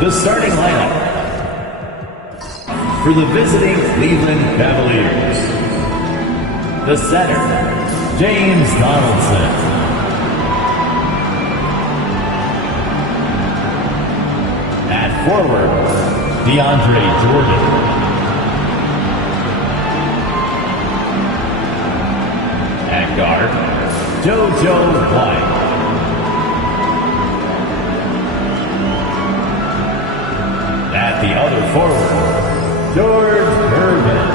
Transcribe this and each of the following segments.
The starting lineup for the visiting Cleveland Cavaliers. The center, James Donaldson. At forward, DeAndre Jordan. At guard, JoJo White. At the other forward, George Gervin.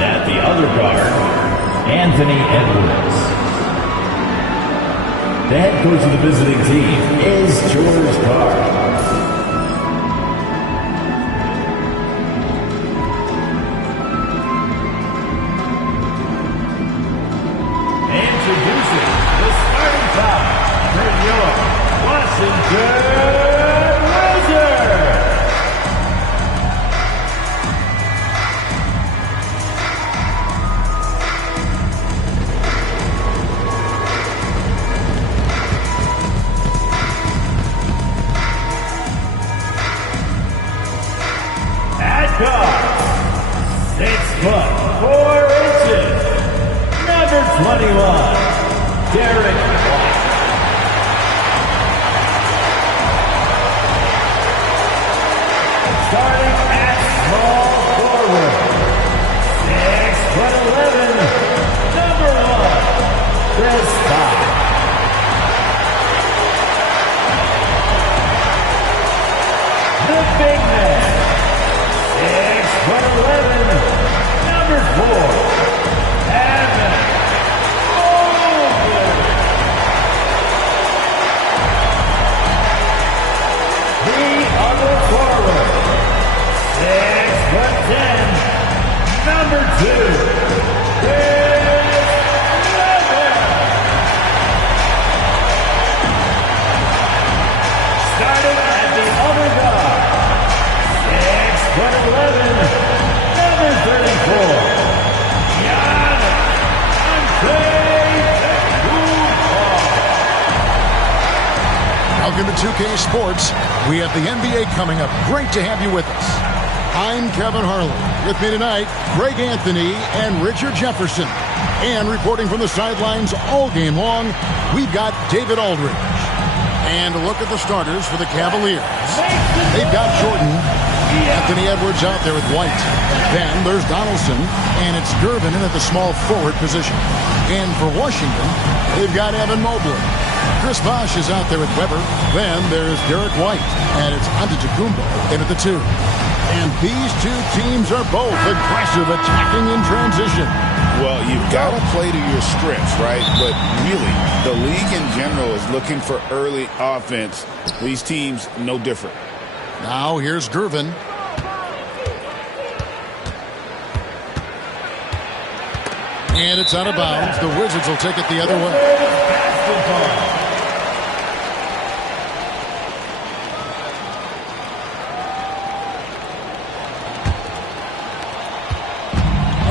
At the other guard, Anthony Edwards. The head coach of the visiting team is George Carr. Introducing the starting five for your Washington Wizards. At guard, 6'4", number 21, Derek White. Starting at small forward, 6'11", number 1, Chris Bosh. The big man, 6'11", number 4, Evan Mobley. The other forward, 6'10", number 2, Chris Bosh. Starting at the other guard, 6'11", number 34, Giannis Antetokounmpo. Welcome to 2K Sports. We have the NBA coming up. Great to have you with us. I'm Kevin Harlan. With me tonight, Greg Anthony and Richard Jefferson. And reporting from the sidelines all game long, we've got David Aldridge. And a look at the starters for the Cavaliers. They've got Jordan, Anthony Edwards out there with White. Then there's Donaldson, and it's Gervin in at the small forward position. And for Washington, they've got Evan Mobley. Chris Bosh is out there with Weber. Then there's Derek White, and it's Antetokounmpo in at the 2. And these two teams are both aggressive attacking in transition. Well, you've got to play to your strengths, right? But really, the league in general is looking for early offense. These teams, no different. Now here's Gervin. And it's out of bounds. The Wizards will take it the other way.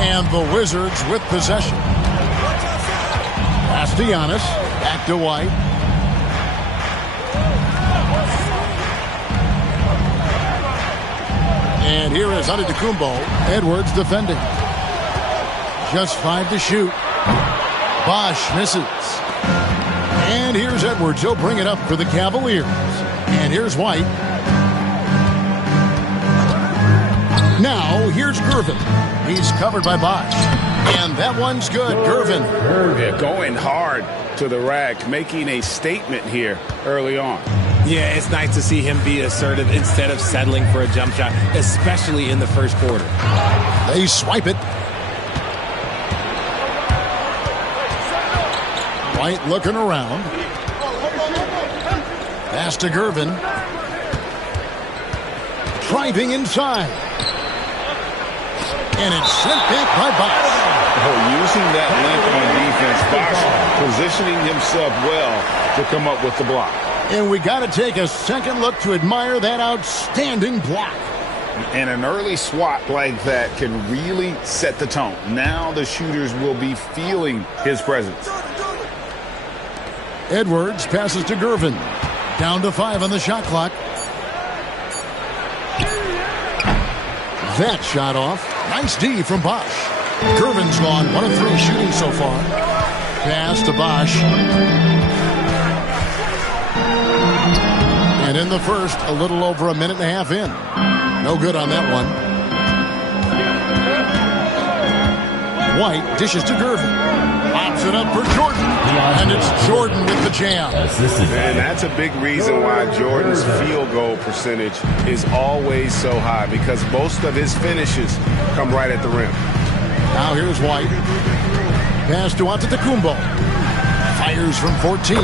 And the Wizards with possession. Pass to Giannis. Back to White. And here is Antetokounmpo. Edwards defending. Just 5 to shoot. Bosh misses. And here's Edwards. He'll bring it up for the Cavaliers. And here's White. Now, here's Gervin. He's covered by Bosh. And that one's good. Gervin. Yeah, going hard to the rack, making a statement here early on. Yeah, it's nice to see him be assertive instead of settling for a jump shot, especially in the first quarter. They swipe it. White looking around. Pass to Gervin. Driving inside. And it's sent back by Bosh. Oh, using that length on defense, Bosh positioning himself well to come up with the block. And we got to take a second look to admire that outstanding block. And an early swat like that can really set the tone. Now the shooters will be feeling his presence. Edwards passes to Gervin. Down to 5 on the shot clock. That shot off. Nice D from Bosch. Gervin's gone 1 of 3 shooting so far. Pass to Bosch. And in the first, a little over a minute and a half in. No good on that one. White dishes to Gervin. Pops it up for Jordan. And it's Jordan with the jam. And that's a big reason why Jordan's field goal percentage is always so high, because most of his finishes come right at the rim. Now here's White. Pass to Antetokounmpo. Fires from 14.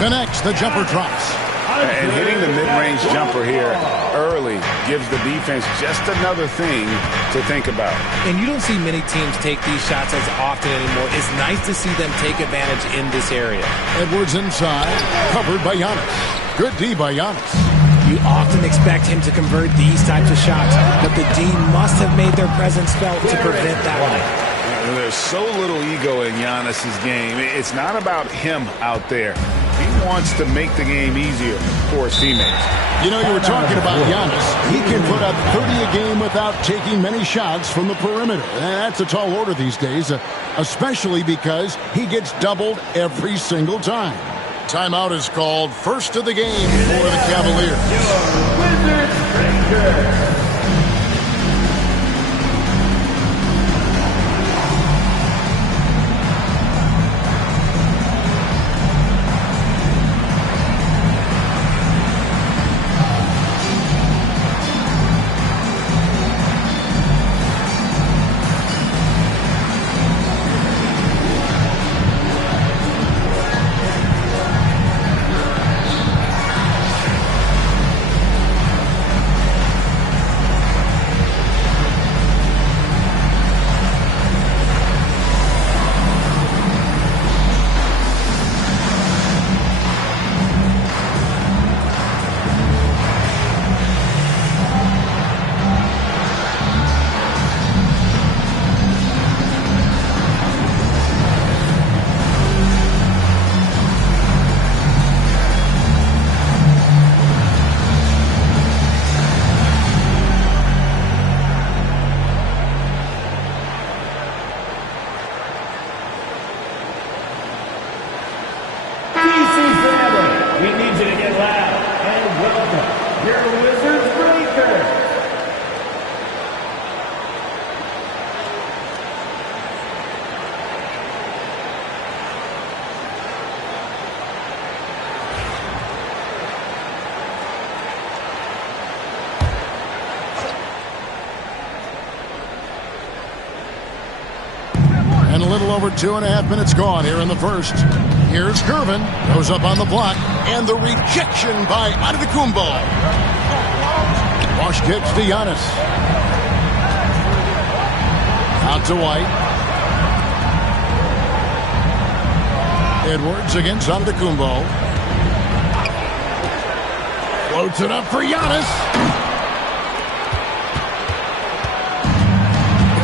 Connects. The jumper drops. And hitting the mid-range jumper here early gives the defense just another thing to think about. And you don't see many teams take these shots as often anymore. It's nice to see them take advantage in this area. Edwards inside, covered by Giannis. Good D by Giannis. You often expect him to convert these types of shots, but the D must have made their presence felt to prevent that one. There's so little ego in Giannis's game. It's not about him out there. He wants to make the game easier for his teammates. You know, you were talking about Giannis. He can put up 30 a game without taking many shots from the perimeter. And that's a tall order these days, especially because he gets doubled every single time. Timeout is called. First of the game for the Cavaliers. Wizards. And a little over 2.5 minutes gone here in the first. Here's Gervin. Goes up on the block. And the rejection by Antetokounmpo. Bosch kicks to Giannis. Out to White. Edwards against Antetokounmpo. Floats it up for Giannis.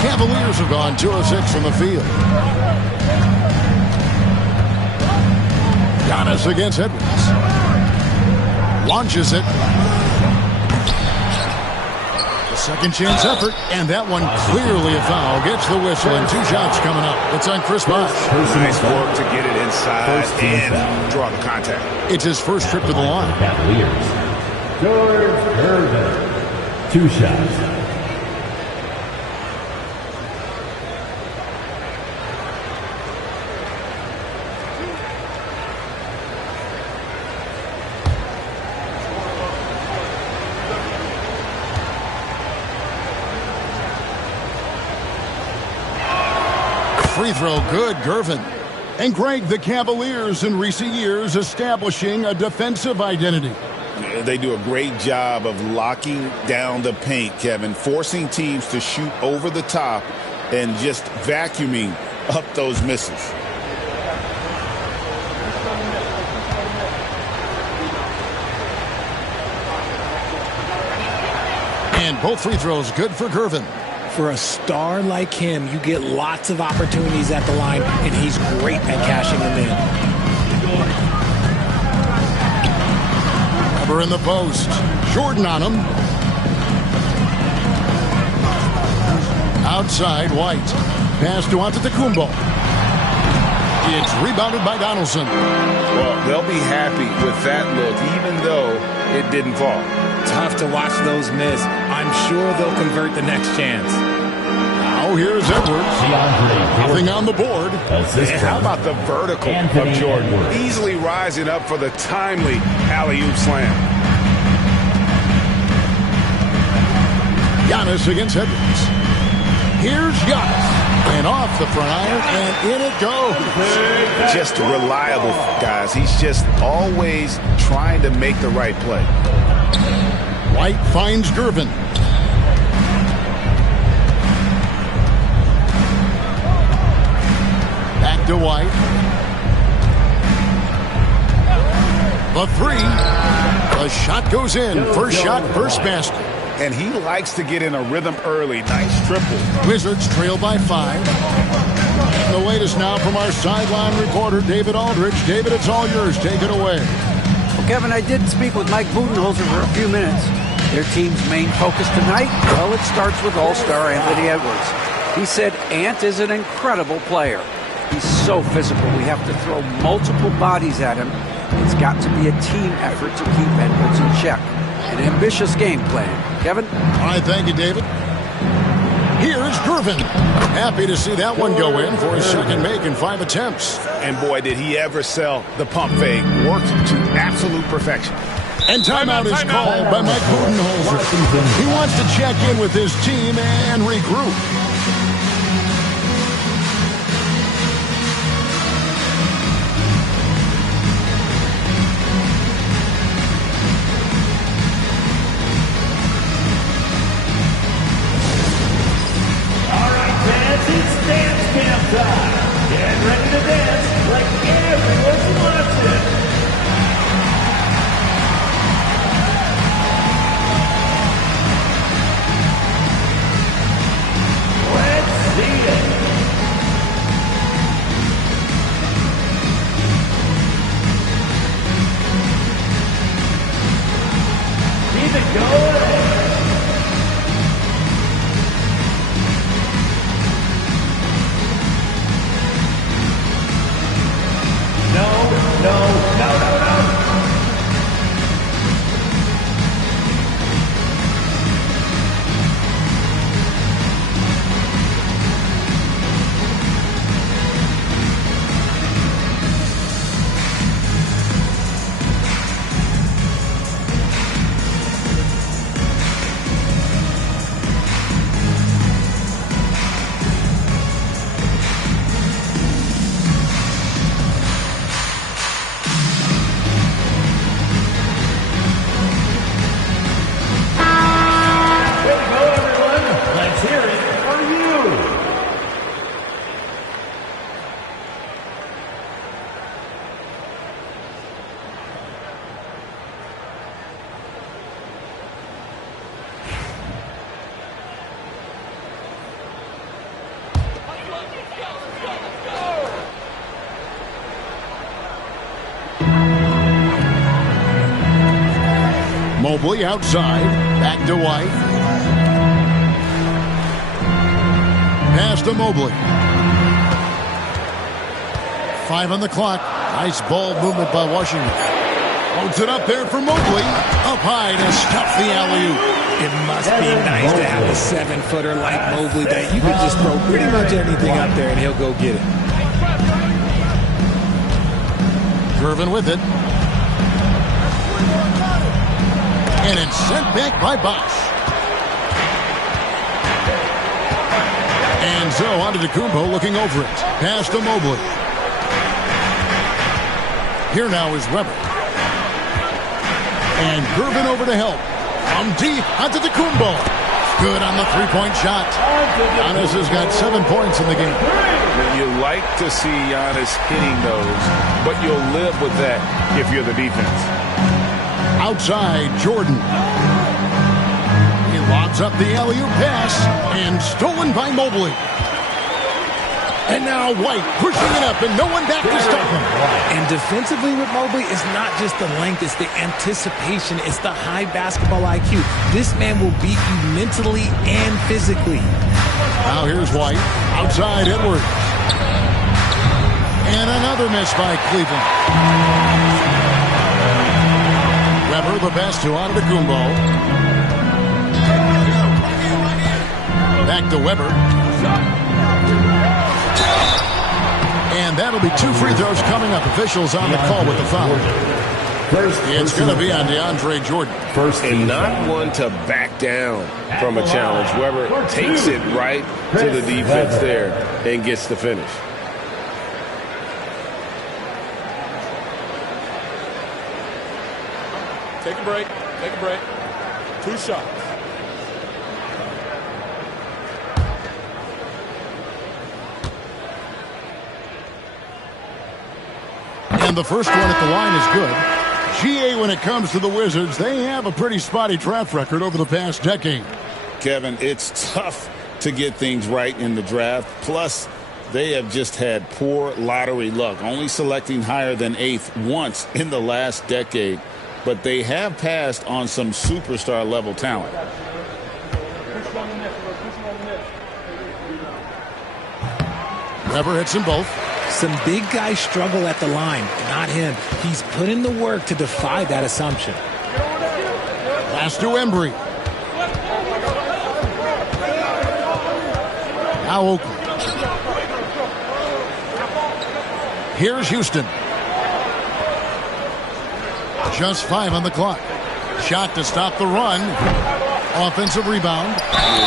Cavaliers have gone 2 of 6 from the field. Giannis against Edwards. Launches it. The second chance effort, and that one clearly a foul. Gets the whistle, and 2 shots coming up. It's on Chris Bosh. Nice work to get it inside and draw the contact. It's his first trip to the line. Cavaliers. George Gervin. 2 shots. Free throw good, Gervin. And Greg, the Cavaliers in recent years establishing a defensive identity. They do a great job of locking down the paint, Kevin, forcing teams to shoot over the top and just vacuuming up those misses. And both free throws good for Gervin. For a star like him, you get lots of opportunities at the line, and he's great at cashing them in. Weber in the post. Jordan on him. Outside, White. Pass to Antetokounmpo. It's rebounded by Donaldson. Well, they'll be happy with that look, even though it didn't fall. Tough to watch those miss. I'm sure they'll convert the next chance. Now here's Edwards. Nothing on the board. And how about the vertical of Jordan? Easily rising up for the timely alley-oop slam. Giannis against Edwards. Here's Giannis. And off the front iron, and in it goes. Just reliable, guys. He's just always trying to make the right play. White finds Gervin. Back to White. The three. The shot goes in. First shot, first basket. And he likes to get in a rhythm early. Nice triple. Wizards trail by 5. The latest now from our sideline reporter, David Aldridge. David, it's all yours. Take it away. Well, Kevin, I did speak with Mike Budenholzer for a few minutes. Their team's main focus tonight, well, it starts with All-Star Anthony Edwards. He said Ant is an incredible player. He's so physical. We have to throw multiple bodies at him. It's got to be a team effort to keep Edwards in check. An ambitious game plan. Kevin? All right, thank you, David. Here's Gervin. Happy to see that one go in for his second make in 5 attempts. And boy, did he ever sell the pump fake. Worked to absolute perfection. And timeout is called by Mike Budenholzer. He wants to check in with his team and regroup. It's dance camp time. Get ready to dance like everyone's watching. Let's see it. Keep it going. No. Mobley outside. Back to White. Pass to Mobley. 5 on the clock. Nice ball movement by Washington. Holds it up there for Mobley. Up high to stuff the alley-oop. It must be nice to have a 7-footer like Mobley that you can just throw pretty much anything up there and he'll go get it. Gervin with it. And it's sent back by Bosch. And so Antetokounmpo looking over it. Pass to Mobley. Here now is Weber. And Gervin over to help. From deep, Antetokounmpo. Good on the three-point shot. Giannis has got 7 points in the game. You like to see Giannis hitting those, but you'll live with that if you're the defense. Outside, Jordan. He lobs up the alley-oop pass, and stolen by Mobley. And now White pushing it up and no one back to stop him. And defensively with Mobley, it's not just the length, it's the anticipation, it's the high basketball IQ. This man will beat you mentally and physically. Now here's White, outside Edwards. And another miss by Cleveland. Weber the pass to Antetokounmpo. Back to Weber. And that'll be 2 free throws coming up. Officials on the call with the foul. It's going to be on DeAndre Jordan. And not one to back down from a challenge. Weber takes it right to the defense there and gets the finish. Take a break. Take a break. 2 shots. And the first one at the line is good. GA, when it comes to the Wizards, they have a pretty spotty draft record over the past decade. Kevin, it's tough to get things right in the draft. Plus, they have just had poor lottery luck, only selecting higher than 8th once in the last decade. But they have passed on some superstar-level talent. Weber hits them both. Some big guys struggle at the line, not him. He's put in the work to defy that assumption. Pass to Embry. Now Oakley. Here's Houston. Just 5 on the clock. Shot to stop the run. Offensive rebound.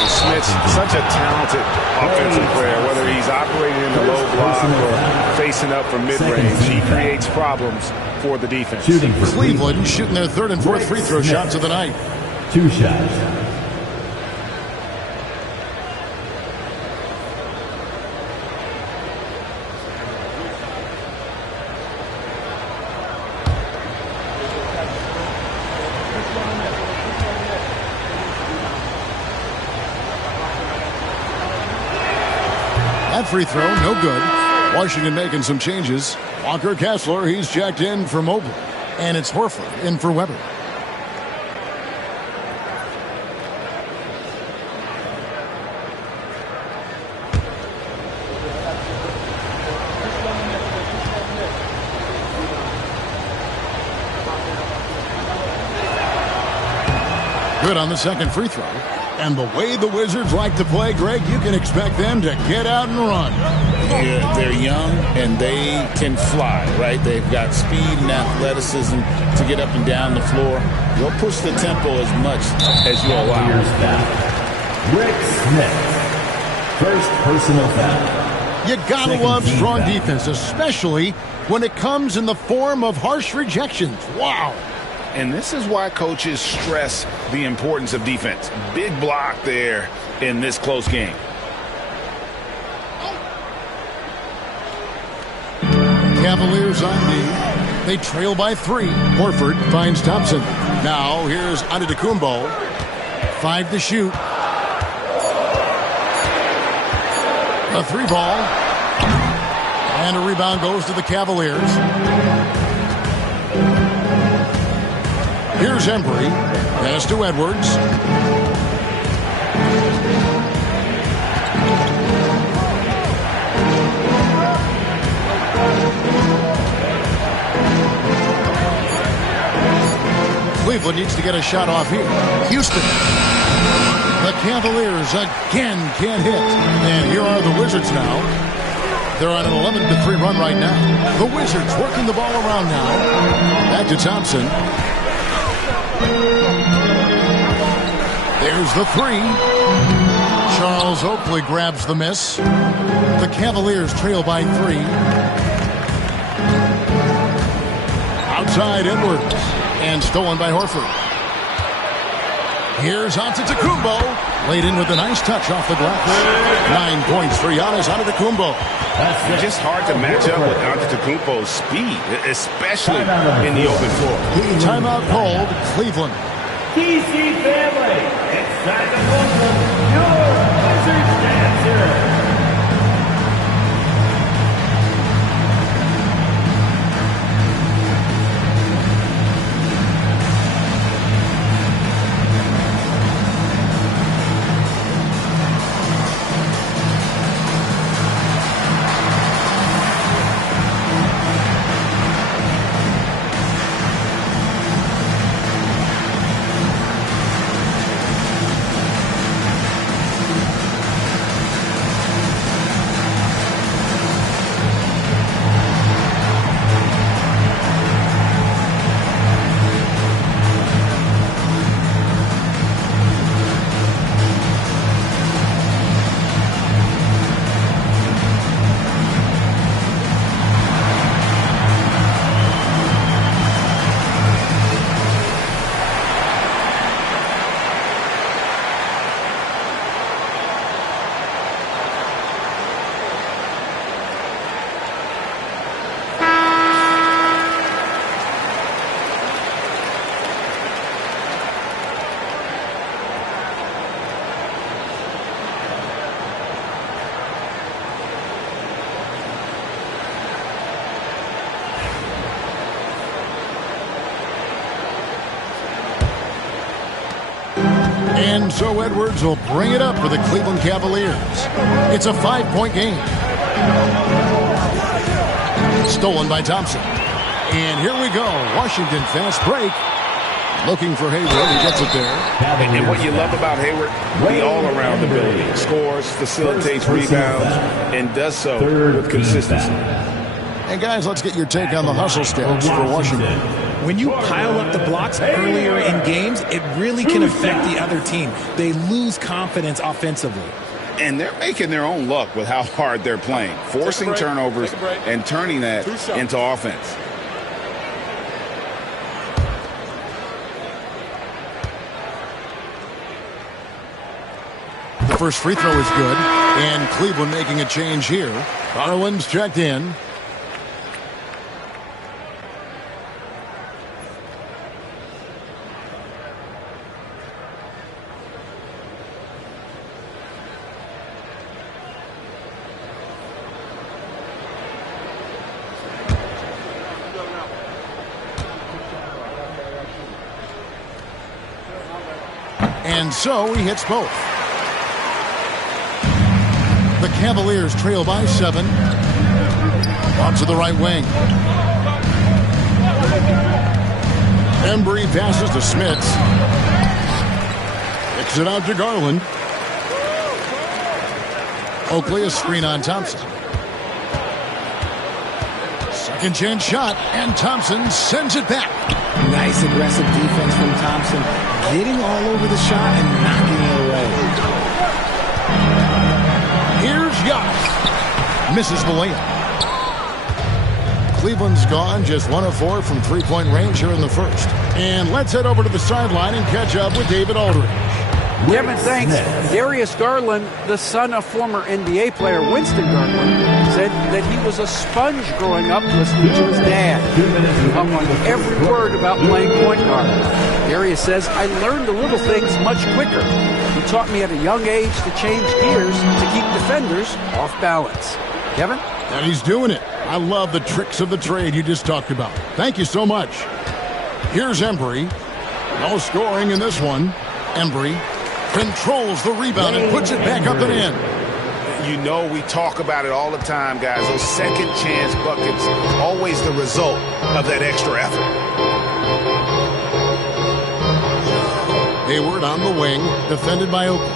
Smith's such a talented offensive player, whether he's operating in the low block or facing up from mid-range. He creates problems for the defense. Cleveland shooting their 3rd and 4th free throw shots of the night. 2 shots. That free throw, no good. Washington making some changes. Walker Kessler, he's checked in for Mobley. And it's Horford in for Weber. Good on the second free throw. And the way the Wizards like to play, Greg, you can expect them to get out and run. Yeah, they're young and they can fly, right? They've got speed and athleticism to get up and down the floor. They'll push the tempo as much as you allow. Rick Smith. First personal foul. You gotta love strong defense, especially when it comes in the form of harsh rejections. Wow. And this is why coaches stress the importance of defense. Big block there in this close game. Cavaliers on D. They trail by 3. Horford finds Thompson. Now here's Antetokounmpo. 5 to shoot. A 3 ball. And a rebound goes to the Cavaliers. Here's Embry. Pass to Edwards. Cleveland needs to get a shot off here. Houston. The Cavaliers again can't hit. And here are the Wizards now. They're on an 11-3 run right now. The Wizards working the ball around now. Back to Thompson. There's the 3. Charles Oakley grabs the miss. The Cavaliers trail by 3. Outside Edwards. And stolen by Horford. Here's Antetokounmpo. Laid in with a nice touch off the glass. 9 points for Giannis Antetokounmpo. It's just hard to match up with Antetokounmpo's speed, especially in the open floor. Timeout called Cleveland. DC family, it's time to welcome your Wizards dancer. And so Edwards will bring it up for the Cleveland Cavaliers. It's a 5-point game. Stolen by Thompson. And here we go. Washington fast break. Looking for Hayward. He gets it there. And what you love about Hayward, the all-around ability. Scores, facilitates rebounds, and does so with consistency. And guys, let's get your take on the hustle stats for Washington. When you pile up the blocks earlier in games, it really can affect the other team. They lose confidence offensively. And they're making their own luck with how hard they're playing, forcing turnovers and turning that into offense. The first free throw is good, and Cleveland making a change here. Garland's checked in. And so he hits both. The Cavaliers trail by 7. Out to the right wing. Embry passes to Smits. Kicks it out to Garland. Oakley a screen on Thompson. Second chance shot, and Thompson sends it back. Nice aggressive defense from Thompson, getting all over the shot and knocking it away. Here's Giannis. Misses the layup. Cleveland's gone just 1 of 4 from three-point range here in the first. And let's head over to the sideline and catch up with David Aldridge. Kevin, thanks. Darius Garland, the son of former NBA player Winston Garland, said that he was a sponge growing up listening to his dad. He hung on every word about playing point guard. Darius says, I learned the little things much quicker. He taught me at a young age to change gears to keep defenders off balance. Kevin? And he's doing it. I love the tricks of the trade you just talked about. Thank you so much. Here's Embry. No scoring in this one. Embry controls the rebound and puts it back up and in. You know, we talk about it all the time, guys. Those second chance buckets, always the result of that extra effort. Hayward on the wing, defended by Oakley.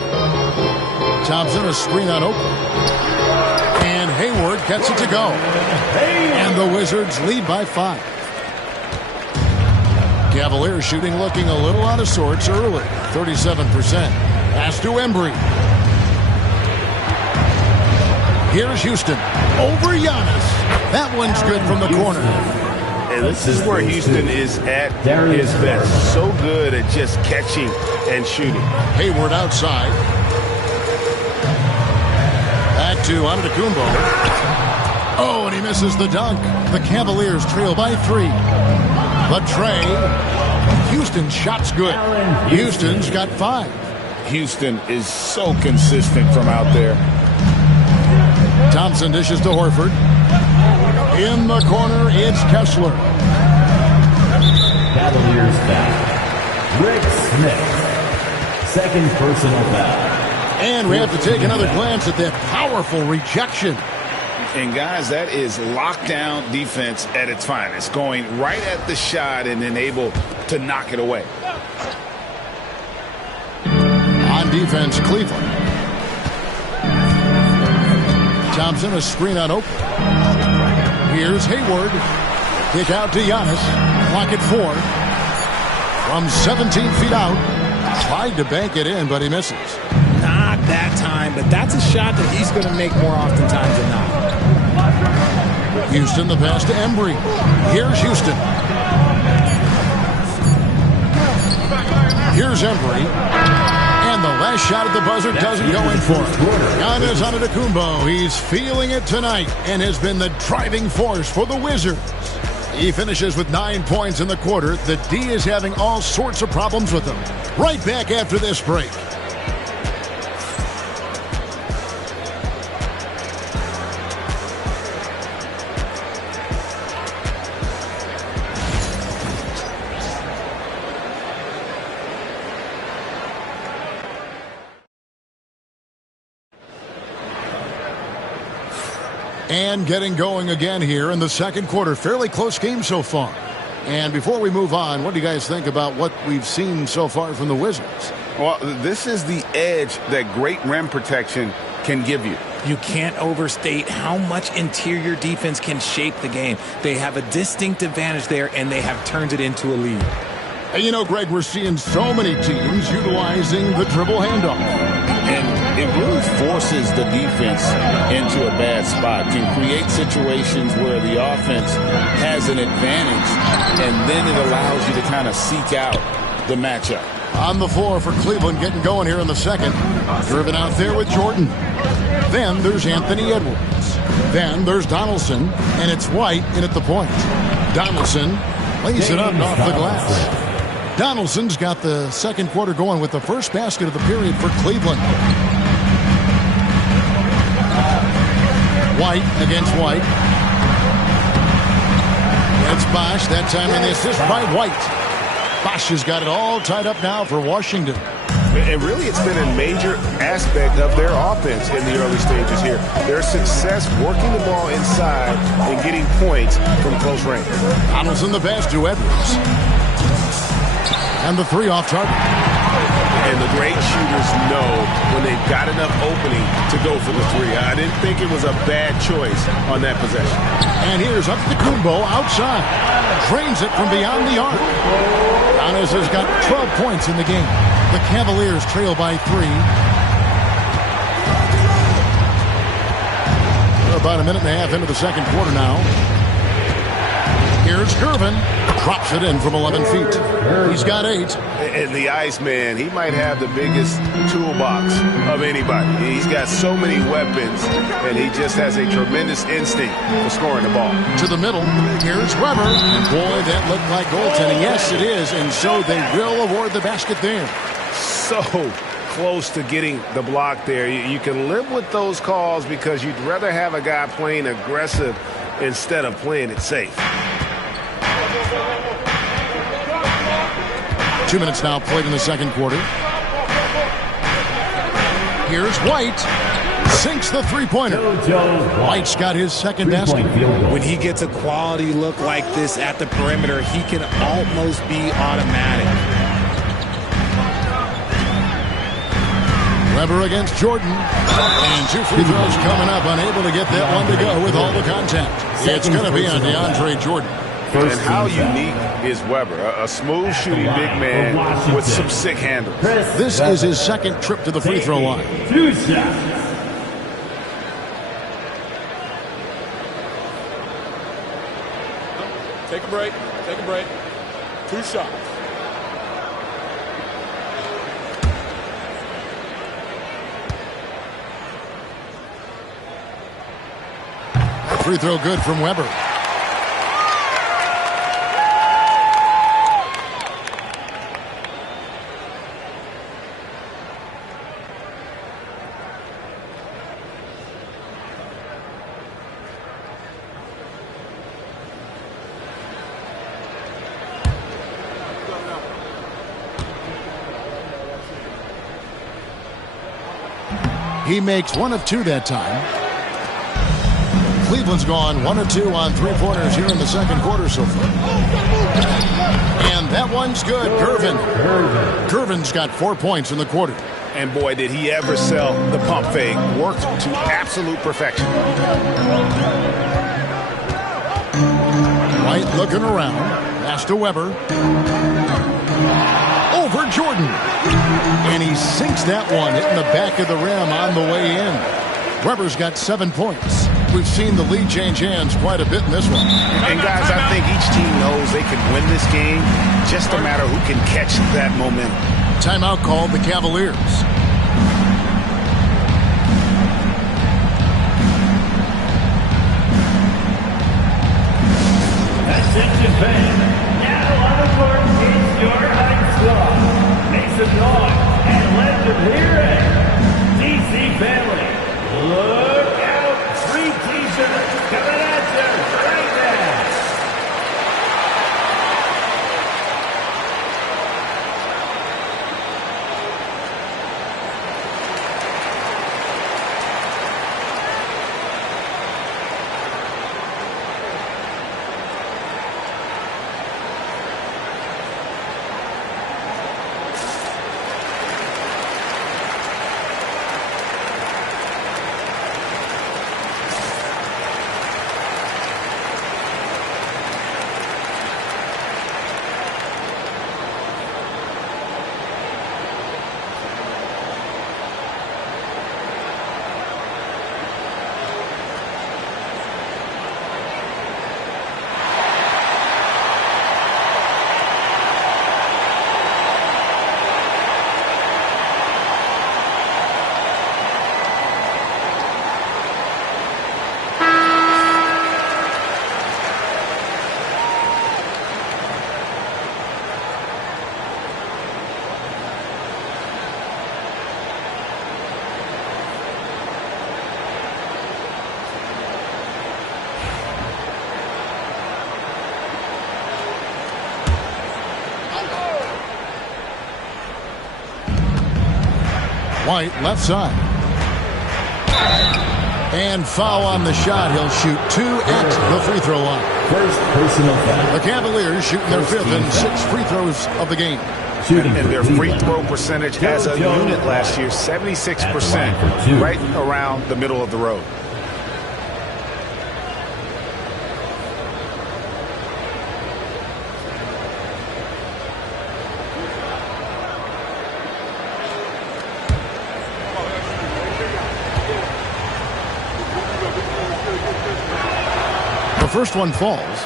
Thompson a screen on Oakley. And Hayward gets it to go. And the Wizards lead by 5. Cavaliers shooting looking a little out of sorts early. 37%. Pass to Embry. Here's Houston. Over Giannis. That one's good from the corner. And this is where Houston is at his best. So good at just catching and shooting. Hayward outside. Back to Antetokounmpo. Oh, and he misses the dunk. The Cavaliers trail by 3. But Trey, Houston's shot's good. Houston's got 5. Houston is so consistent from out there. Thompson dishes to Horford. In the corner, it's Kessler. Cavaliers foul. Rick Smith. Second personal foul. And we have to take another glance at that powerful rejection. And, guys, that is lockdown defense at its finest. Going right at the shot and then able to knock it away. On defense, Cleveland. Thompson a screen on Oakley. Here's Hayward. Kick out to Giannis. Clock at 4. From 17 feet out. Tried to bank it in, but he misses. Not that time, but that's a shot that he's going to make more oftentimes than not. Houston, the pass to Embry. Here's Houston. Here's Embry. And the last shot at the buzzer doesn't go in for it. Giannis Antetokounmpo, he's feeling it tonight and has been the driving force for the Wizards. He finishes with 9 points in the quarter. The D is having all sorts of problems with him. Right back after this break. And getting going again here in the second quarter. Fairly close game so far. And before we move on, what do you guys think about what we've seen so far from the Wizards? Well, this is the edge that great rim protection can give you. You can't overstate how much interior defense can shape the game. They have a distinct advantage there, and they have turned it into a lead. And you know, Greg, we're seeing so many teams utilizing the dribble handoff. And it really forces the defense into a bad spot, can create situations where the offense has an advantage, and then it allows you to kind of seek out the matchup. On the floor for Cleveland, getting going here in the second. Driven out there with Jordan. Then there's Anthony Edwards. Then there's Donaldson, and it's White in at the point. Donaldson lays it up off the glass. Donaldson's got the second quarter going with the first basket of the period for Cleveland. White against White. It's Bosch, that time in the assist by White. Bosch has got it all tied up now for Washington. And really, it's been a major aspect of their offense in the early stages here. Their success working the ball inside and getting points from close range. Donaldson the pass to Edwards. And the three off target. And the great shooters know when they've got enough opening to go for the three. I didn't think it was a bad choice on that possession. And here's up to Kumbo outside. Drains it from beyond the arc. Giannis has got 12 points in the game. The Cavaliers trail by 3. We're about a minute and a half into the second quarter now. Here's Gervin. Drops it in from 11 feet. He's got 8. And the Iceman, he might have the biggest toolbox of anybody. He's got so many weapons, and he just has a tremendous instinct for scoring the ball. To the middle. Here's Weber. And boy, that looked like goaltending. Yes, it is. And so they will award the basket there. So close to getting the block there. You can live with those calls because you'd rather have a guy playing aggressive instead of playing it safe. 2 minutes now played in the second quarter. Here's White. Sinks the three-pointer. White's got his second basket. When he gets a quality look like this at the perimeter, he can almost be automatic. Weber against Jordan. And 2 free throws coming up. Unable to get that one to go with all the contact. It's going to be on DeAndre Jordan. And how unique is Weber? A smooth shooting big man with some sick handles. This is his second trip to the free throw line. Take a break. Take a break. 2 shots. Free throw good from Weber. He makes 1 of 2 that time. Cleveland's gone 1 of 2 on three-pointers here in the second quarter so far. And that one's good. Gervin's got 4 points in the quarter. And boy, did he ever sell the pump fake. Worked to absolute perfection. White looking around. Pass to Weber. Over Jordan. And he sinks that one, hitting the back of the rim on the way in. Weber's got 7 points. We've seen the lead change hands quite a bit in this one. And guys, I think each team knows they can win this game. Just a matter who can catch that momentum. Timeout called the Cavaliers. Attention fans, now on the court is your high squad. Make some noise and let them hear it. DC family, look out. Free t-shirts coming at you right now. White, left side. And foul on the shot. He'll shoot 2 at the free throw line. First personal foul. The Cavaliers shooting their 5th and 6th free throws of the game. And their free throw percentage as a unit last year, 76%, right around the middle of the road. The first one falls.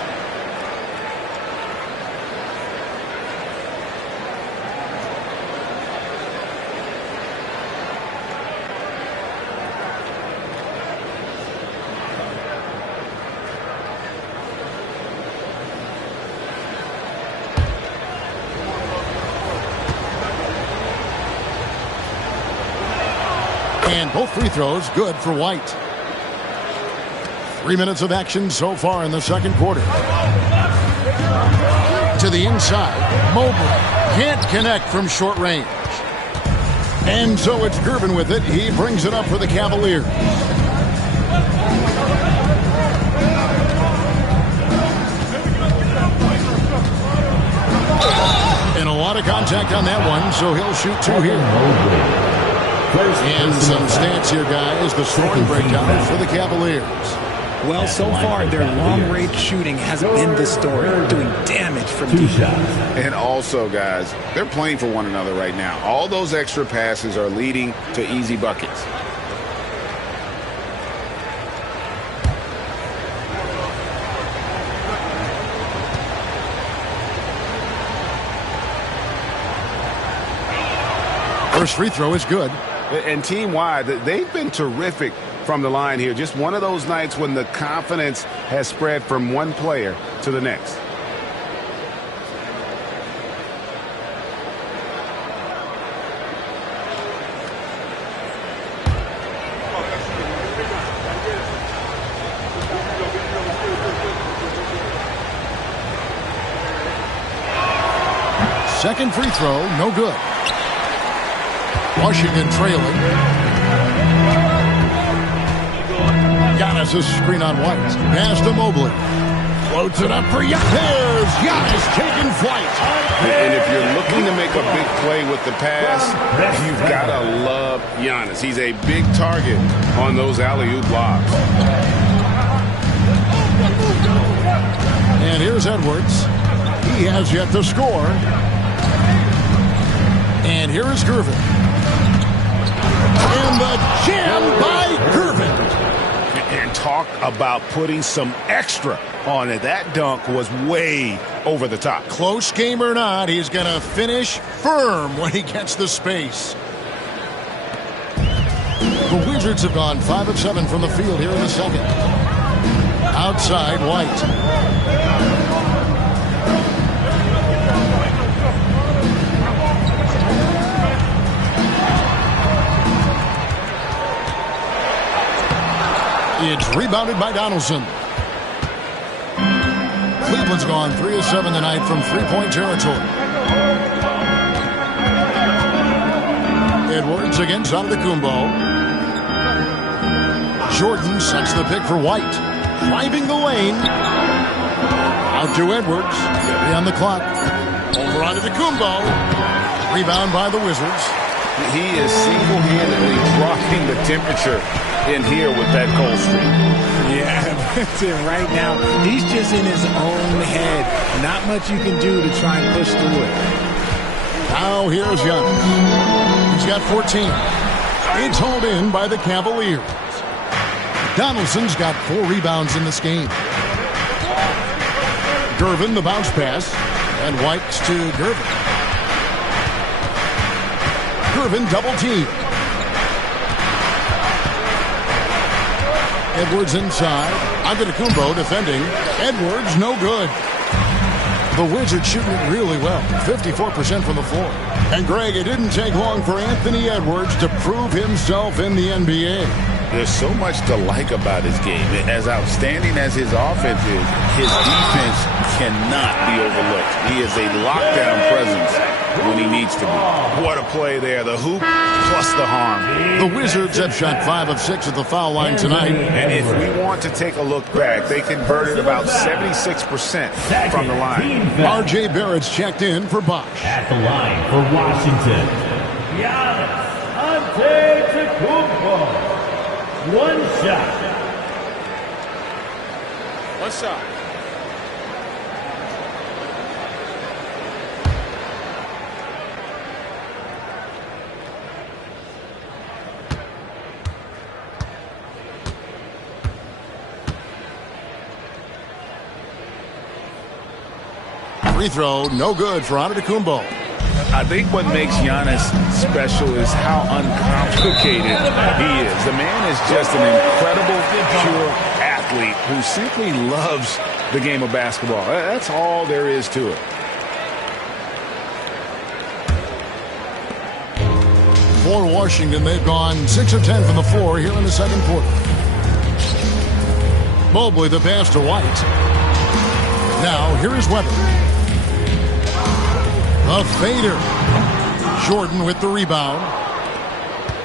And both free throws good for White. 3 minutes of action so far in the second quarter. To the inside. Mobley can't connect from short range. And so it's Gervin with it. He brings it up for the Cavaliers. And a lot of contact on that one, so he'll shoot 2 here. And some stats here, guys. The scoring breakdown for the Cavaliers. Well, so far, their long-range shooting hasn't been the story. Doing damage from deep. And also, guys, they're playing for one another right now. All those extra passes are leading to easy buckets. First free throw is good. And team-wide, they've been terrific from the line here. Just one of those nights when the confidence has spread from one player to the next. Second free throw, no good. Washington trailing. Giannis' screen on White. Pass to Mobley. Floats it up for Giannis. There's Giannis taking flight. And if you're looking to make a big play with the pass, you've got to love Giannis. He's a big target on those alley-oop lobs. And here's Edwards. He has yet to score. And here is Gervin. And the jam by Gervin. And talk about putting some extra on it. That dunk was way over the top. Close game or not, he's going to finish firm when he gets the space. The Wizards have gone 5 of 7 from the field here in the second. Outside, White. It's rebounded by Donaldson. Cleveland's gone 3 of 7 tonight from three-point territory. Edwards against Antetokounmpo. Jordan sets the pick for White. Driving the lane. Out to Edwards. 3 on the clock. Over onto Antetokounmpo. Rebound by the Wizards. He is single-handedly dropping the temperature in here with that cold streak. Yeah, that's it right now. He's just in his own head. Not much you can do to try and push through it. Now here's Giannis. He's got 14. It's hauled in by the Cavaliers. Donaldson's got 4 rebounds in this game. Gervin, the bounce pass. And White's to Gervin. Gervin double team. Edwards inside. Antetokounmpo defending. Edwards no good. The Wizards shooting it really well. 54% from the floor. And Greg, it didn't take long for Anthony Edwards to prove himself in the NBA. There's so much to like about his game. As outstanding as his offense is, his defense cannot be overlooked. He is a lockdown presence when he needs to be. What a play there. The hoop plus the harm. The Wizards have shot 5 of 6 at the foul line tonight. And if we want to take a look back, they converted about 76% from the line. R.J. Barrett's checked in for Bosch. At the line for Washington, Giannis Antetokounmpo. One shot. One shot. Free throw, no good for Antetokounmpo. I think what makes Giannis special is how uncomplicated he is. The man is just an incredible, pure athlete who simply loves the game of basketball. That's all there is to it. For Washington, they've gone 6 of 10 from the floor here in the second quarter. Mobley the pass to White. Now, here is Weber. A fader. Jordan with the rebound.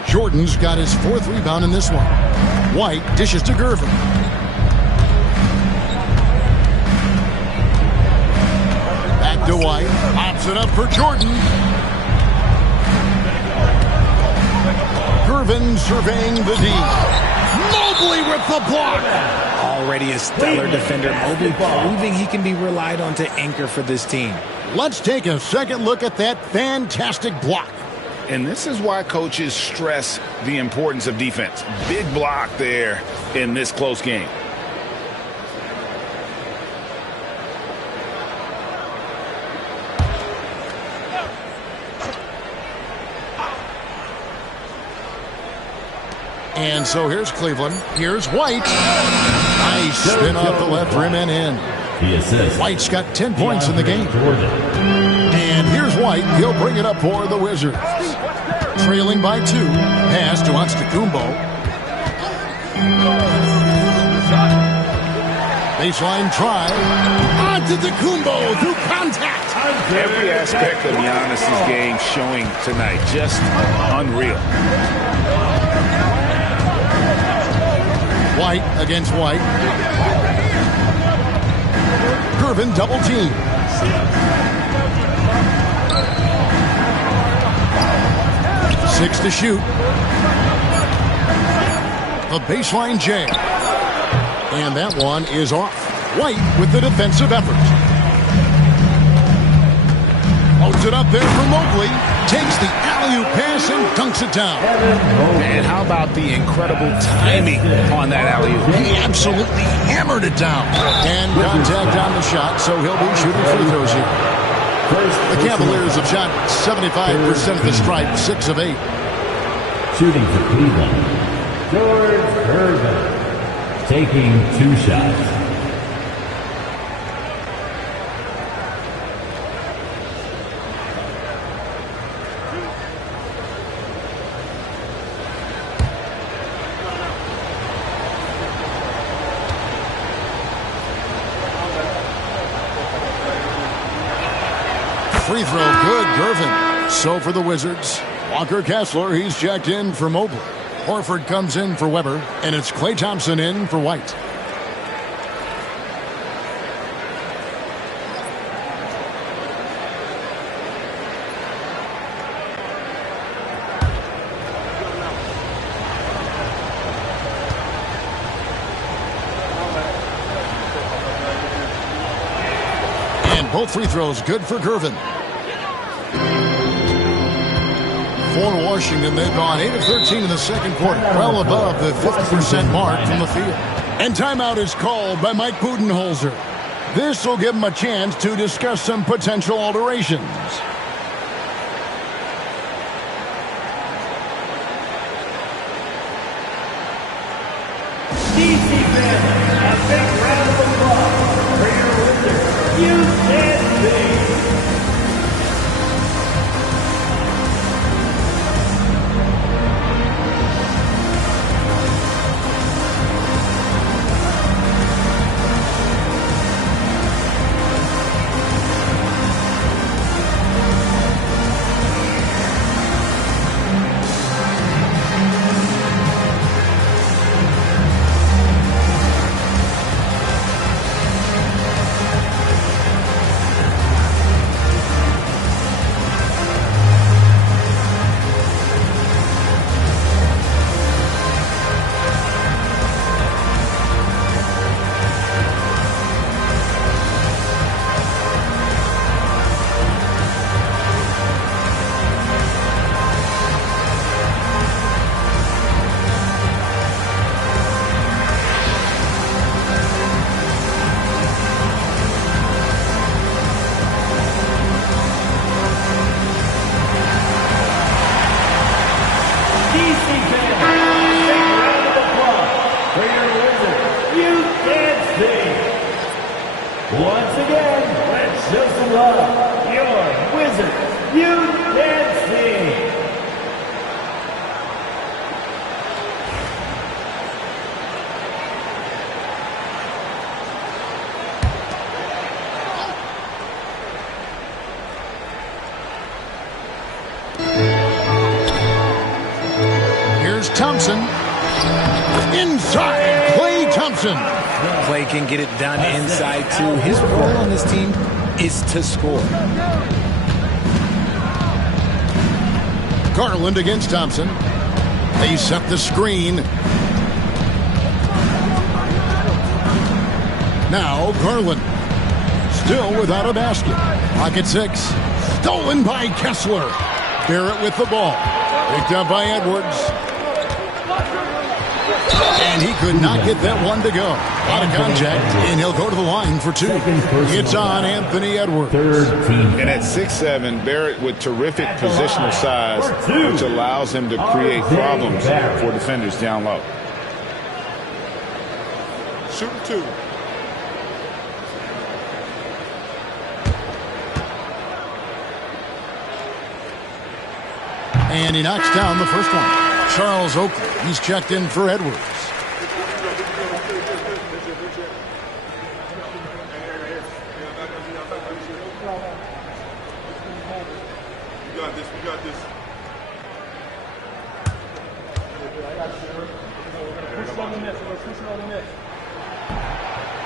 Jordan's got his 4th rebound in this one. White dishes to Gervin. Back to White. Pops it up for Jordan. Gervin surveying the D. Mobley with the block. Already a stellar defender. Mobley proving he can be relied on to anchor for this team. Let's take a second look at that fantastic block. And this is why coaches stress the importance of defense. Big block there in this close game. And so here's Cleveland. Here's White. Nice spin off the left rim and in. White's got 10 points in the game. And here's White. He'll bring it up for the Wizards. Trailing by 2. Pass to Antetokounmpo. Baseline try. Antetokounmpo through contact. Every aspect of Giannis' game showing tonight. Just unreal. White against White. Gervin double team. Six to shoot. The baseline J. And that one is off. White with the defensive effort. Loads it up there for Mobley. Takes the alley-oop pass and dunks it down. And how about the incredible timing on that alley-oop? He absolutely hammered it down. And contact on the shot, so he'll be shooting free throws here. The Cavaliers have shot 75% of the stripe, 6 of 8. Shooting for Cleveland, George Gervin, taking 2 shots. Free throw, good, Gervin. So for the Wizards, Walker Kessler, he's checked in for Mobley. Horford comes in for Weber, and it's Klay Thompson in for White. And both free throws good for Gervin. For Washington, they've gone 8 of 13 in the second quarter, well above the 50% mark from the field. And timeout is called by Mike Budenholzer. This will give him a chance to discuss some potential alterations. DC fans, a big round of applause for your Wizards. You can be. Wizards, you can see. Thompson. Inside, Klay Thompson. Klay can get it done inside, too. His role on this team is to score. Garland against Thompson. They set the screen. Now Garland. Still without a basket. Pocket 6. Stolen by Kessler. Barrett with the ball. Picked up by Edwards. And he could not get that one to go. A lot of contact, and he'll go to the line for 2. It's on Anthony Edwards. And at 6'7", Barrett with terrific positional size, which allows him to create problems for defenders down low. Shoot 2. And he knocks down the first one. Charles Oakley, he's checked in for Edwards. We got this.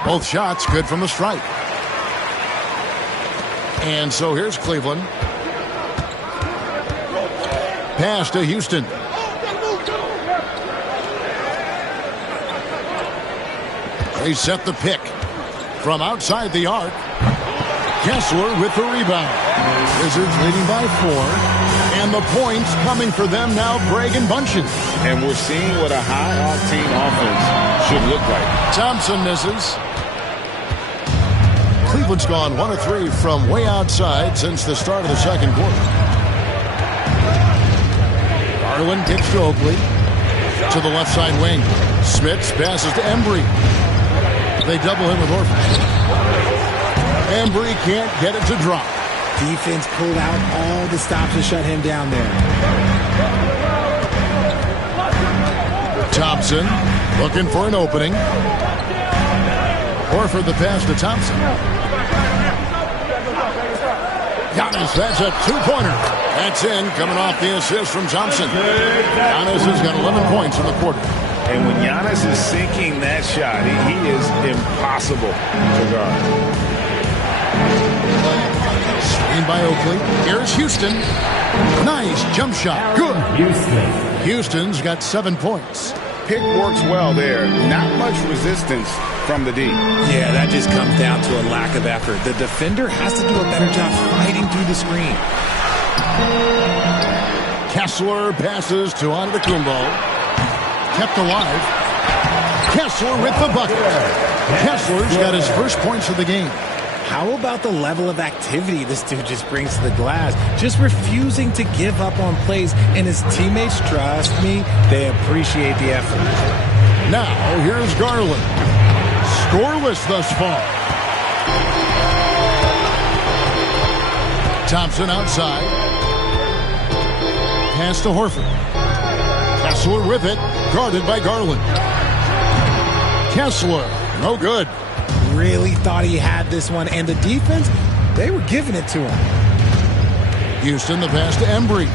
Both shots good from the stripe. And so here's Cleveland. Pass to Houston. They set the pick from outside the arc. Kessler with the rebound. Wizards leading by 4. And the points coming for them now, Greg and Bunchen. And we're seeing what a high-octane offense should look like. Thompson misses. Cleveland's gone 1 of 3 from way outside since the start of the second quarter. Garland kicks to Oakley. To the left side wing. Smits passes to Embry. They double him with Orford. Embry can't get it to drop. Defense pulled out all the stops to shut him down there. Thompson looking for an opening. Orford the pass to Thompson. Giannis, that's a 2-pointer. That's in, coming off the assist from Thompson. Giannis has got 11 points in the quarter. And when Giannis is sinking that shot, he is impossible to guard. Screen by Oakley. Here's Houston. Nice jump shot. Good. Houston's got 7 points. Pick works well there. Not much resistance from the D. Yeah, that just comes down to a lack of effort. The defender has to do a better job fighting through the screen. Kessler passes to Antetokounmpo. Kept alive. Kessler with the bucket. Kessler's got his first points of the game. How about the level of activity this dude just brings to the glass? Just refusing to give up on plays, and his teammates, trust me, they appreciate the effort. Now, here's Garland. Scoreless thus far. Thompson outside. Pass to Horford. Kessler with it. Guarded by Garland. Kessler, no good. Really thought he had this one, and the defense, they were giving it to him. Houston, the pass to Embry.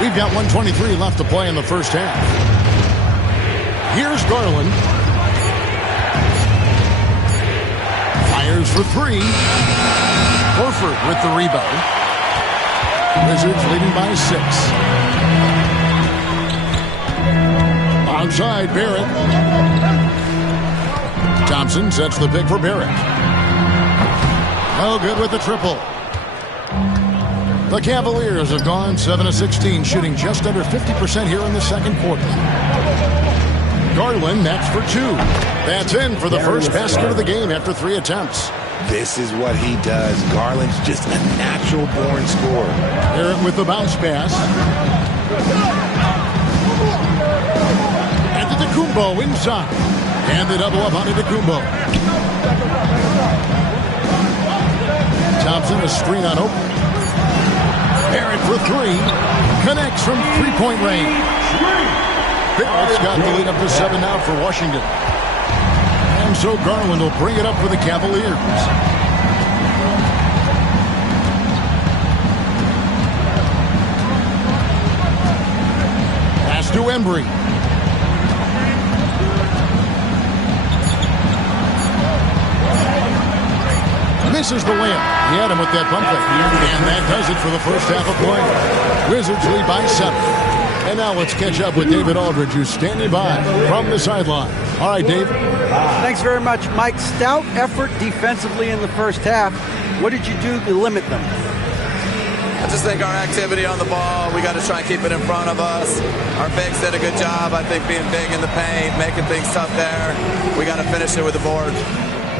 We've got 1:23 left to play in the first half. Here's Garland. Fires for 3. Horford with the rebound. Wizards leading by 6. Outside, Barrett. Thompson sets the pick for Barrett. No good with the triple. The Cavaliers have gone 7 of 16, shooting just under 50% here in the second quarter. Garland, that's for 2. That's in for the first basket of the game after 3 attempts. This is what he does. Garland's just a natural-born scorer. Barrett with the bounce pass. Antetokounmpo inside. And they double up on Antetokounmpo. screen on Oakley. Barrett for three. Connects from three-point range. Barrett's got the lead up to 7 now for Washington. And so Garland will bring it up for the Cavaliers. Pass to Embry. Misses the layup. He had him with that bump fake. And that does it for the first half of play. Wizards lead by 7. And now let's catch up with David Aldridge, who's standing by from the sideline. All right, Dave. Thanks very much, Mike. Stout effort defensively in the first half. What did you do to limit them? I just think our activity on the ball, we got to try and keep it in front of us. Our bigs did a good job, I think, being big in the paint, making things tough there. We got to finish it with the board.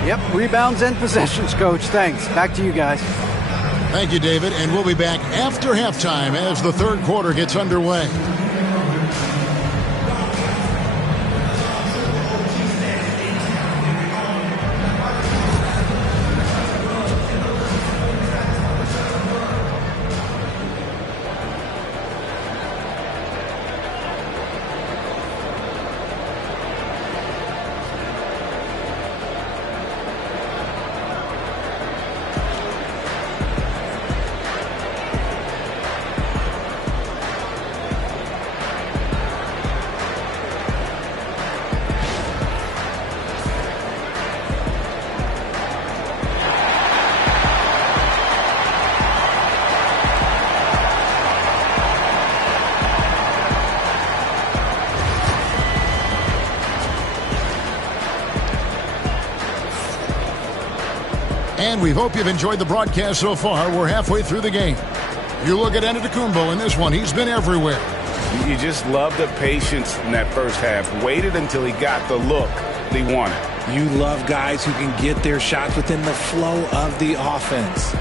Yep, rebounds and possessions, Coach. Thanks. Back to you guys. Thank you, David. And we'll be back after halftime as the third quarter gets underway. And we hope you've enjoyed the broadcast so far. We're halfway through the game. You look at Antetokounmpo in this one. He's been everywhere. You just love the patience in that first half. Waited until he got the look that he wanted. You love guys who can get their shots within the flow of the offense.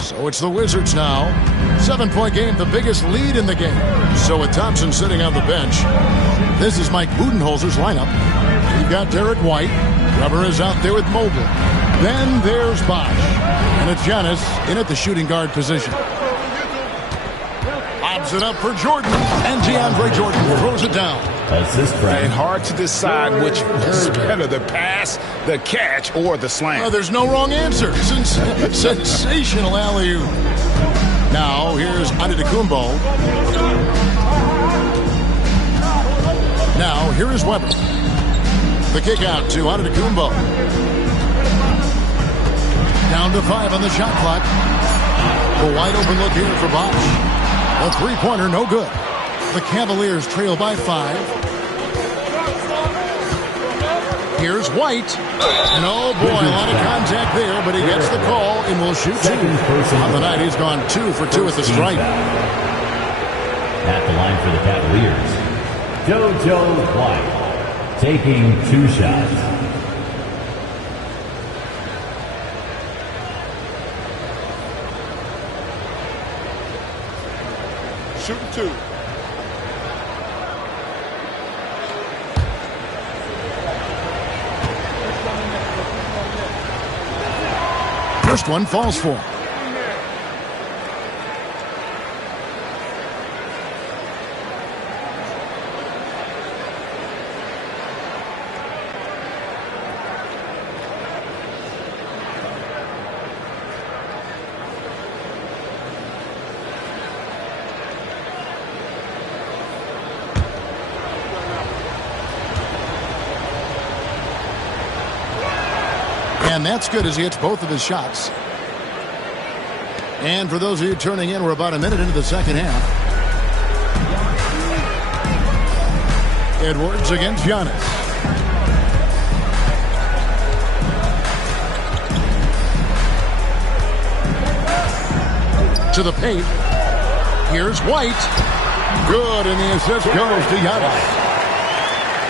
So it's the Wizards now. 7-point game, the biggest lead in the game. So with Thompson sitting on the bench, this is Mike Budenholzer's lineup. You've got Derek White. Rubber is out there with Mobley. Then there's Bosch. And it's Giannis in at the shooting guard position. Lobs it up for Jordan. And DeAndre Jordan throws it down. And hard to decide which is better, the pass, the catch, or the slam. Oh, there's no wrong answer. Sensational alley-oop. Now, here's Antetokounmpo. Now, here is Weber. The kick out to Antetokounmpo. Down to 5 on the shot clock. A wide open look here for Bosch. A three-pointer, no good. The Cavaliers trail by 5. Here's White. And oh boy, a lot of contact there, but he gets the call and will shoot 2. On the night, he's gone 2 for 2 at the stripe. At the line for the Cavaliers, JoJo White taking 2 shots. Shooting 2. First one falls for him. And that's good as he hits both of his shots. And for those of you turning in, we're about a minute into the second half. Edwards against Giannis. To the paint. Here's White. Good, and the assist goes to Giannis.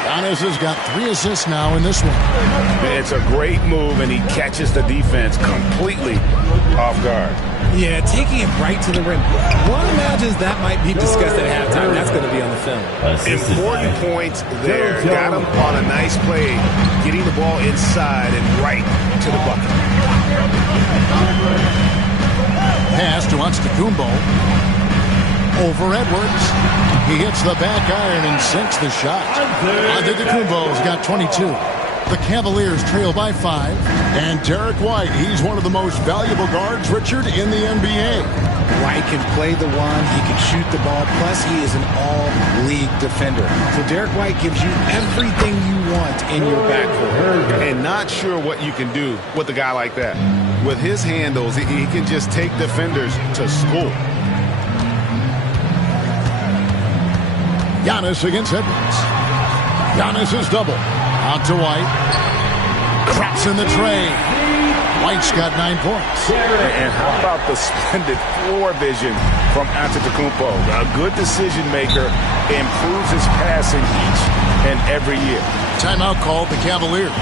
Giannis has got 3 assists now in this one. It's a great move, and he catches the defense completely off guard. Yeah, taking it right to the rim. One imagines that might be discussed at halftime. That's going to be on the film. Important points there. Got him on a nice play, getting the ball inside and right to the bucket. Pass to Antetokounmpo. Over Edwards. He hits the back iron and sinks the shot. Antetokounmpo's got 22. The Cavaliers trail by 5. And Derek White, he's one of the most valuable guards, Richard, in the NBA. White can play the one. He can shoot the ball. Plus, he is an all-league defender. So Derek White gives you everything you want in your backcourt. And not sure what you can do with a guy like that. With his handles, he can just take defenders to school. Giannis against Edwards. Giannis is double. Out to White. Traps in the tray. White's got 9 points. And how about the splendid floor vision from Antetokounmpo? A good decision maker, improves his passing each and every year. Timeout called the Cavaliers.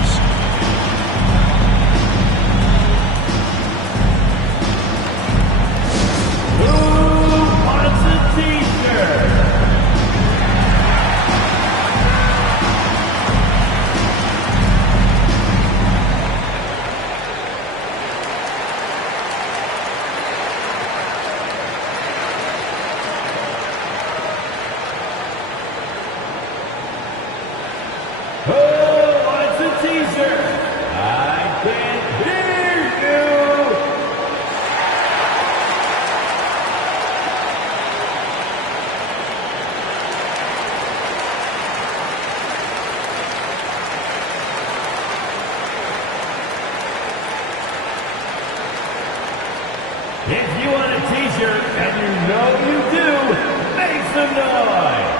Who wants a t-shirt? If you want a t-shirt, and you know you do, make some noise!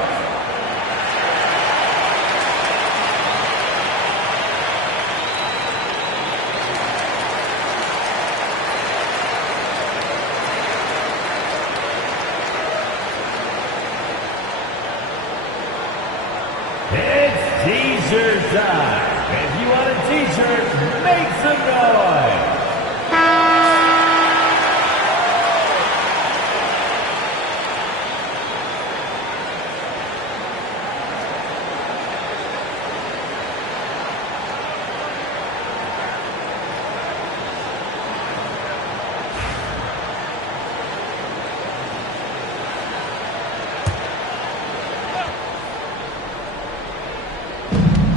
It's t-shirt time! If you want a t-shirt, make some noise!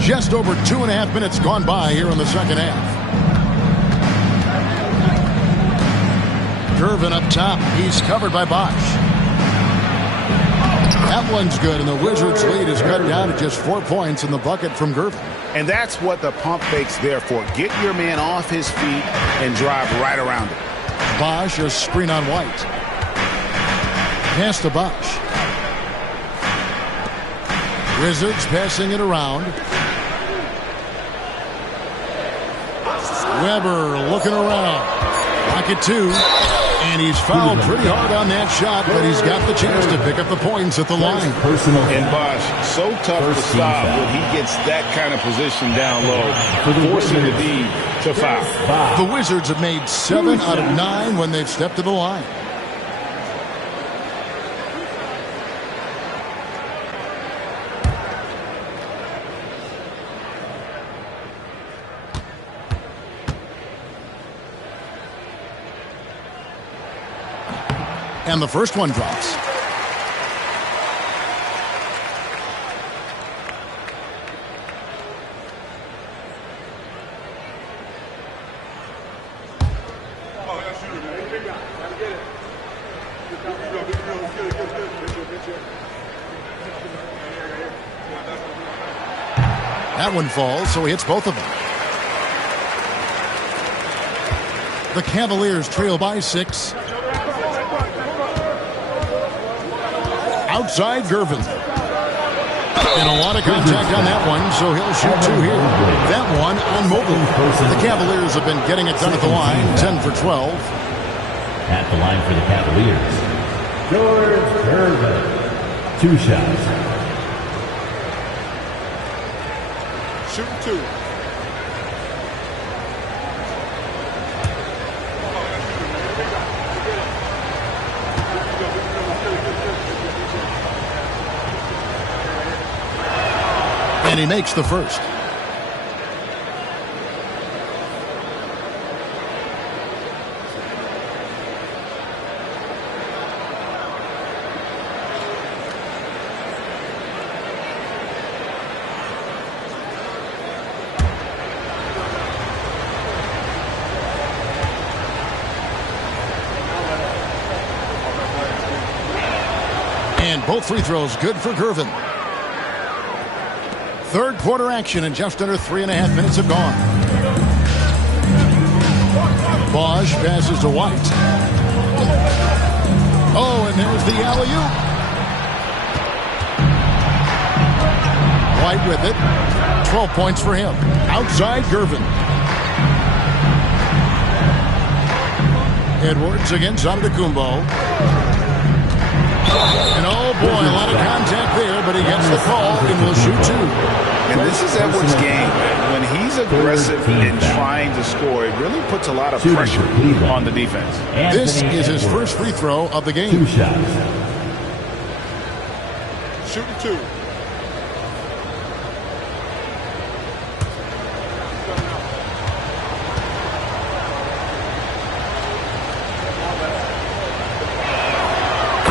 Just over 2.5 minutes gone by here in the second half. Gervin up top. He's covered by Bosch. That one's good, and the Wizards' lead is cut down to just 4 points in the bucket from Gervin. And that's what the pump fake's there for. Get your man off his feet and drive right around it. Bosch, a screen on White. Pass to Bosch. Wizards passing it around. Weber looking around. Pocket 2. And he's fouled pretty hard on that shot, but he's got the chance to pick up the points at the line. And Bosch, so tough to stop when he gets that kind of position down low, forcing the D to foul. The Wizards have made 7 out of 9 when they've stepped to the line. And the first one drops. That one falls, so he hits both of them. The Cavaliers trail by 6. Outside Gervin. And a lot of contact on that one, so he'll shoot 2 here. That one on Mobley. The Cavaliers have been getting it done at the line, 10 for 12. At the line for the Cavaliers, George Gervin. 2 shots. Shoot 2. And he makes the first. And both free throws good for Gervin. Third quarter action, and just under 3.5 minutes have gone. Bosch passes to White. Oh, and there's the alley-oop. White with it. 12 points for him. Outside Gervin. Edwards against Antetokounmpo. And oh boy, a lot of contact there, but he gets the call and will shoot two. And this is Edwards' game. When he's aggressive in trying to score, it really puts a lot of pressure on the defense. This is his first free throw of the game. 2 shots. Shooting 2.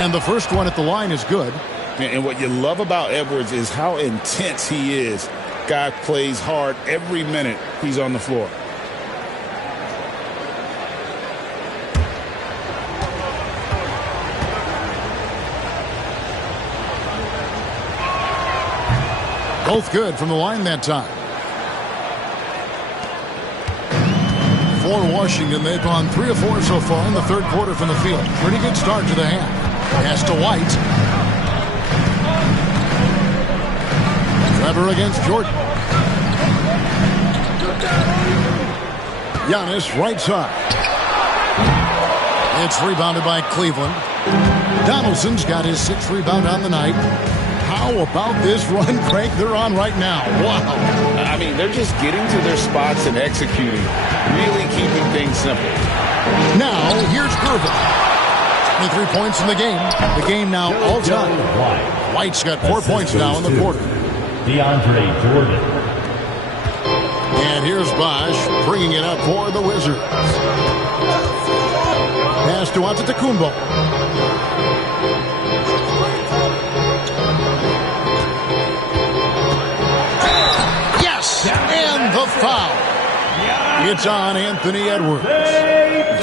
And the first one at the line is good. And what you love about Edwards is how intense he is. Guy plays hard every minute he's on the floor. Both good from the line that time. For Washington, they've gone 3 of 4 so far in the third quarter from the field. Pretty good start to the half. Pass to White. Trevor against Jordan. Giannis right side. It's rebounded by Cleveland. Donaldson's got his 6th rebound on the night. How about this run, Craig, they're on right now? Wow. I mean, they're just getting to their spots and executing. Really keeping things simple. Now, here's Gervin. 23 points in the game. The game now all time. White's got 4 points now in the quarter. DeAndre Jordan. And here's Bosch bringing it up for the Wizards. Pass to Antetokounmpo. Yes! And the foul. It's on Anthony Edwards.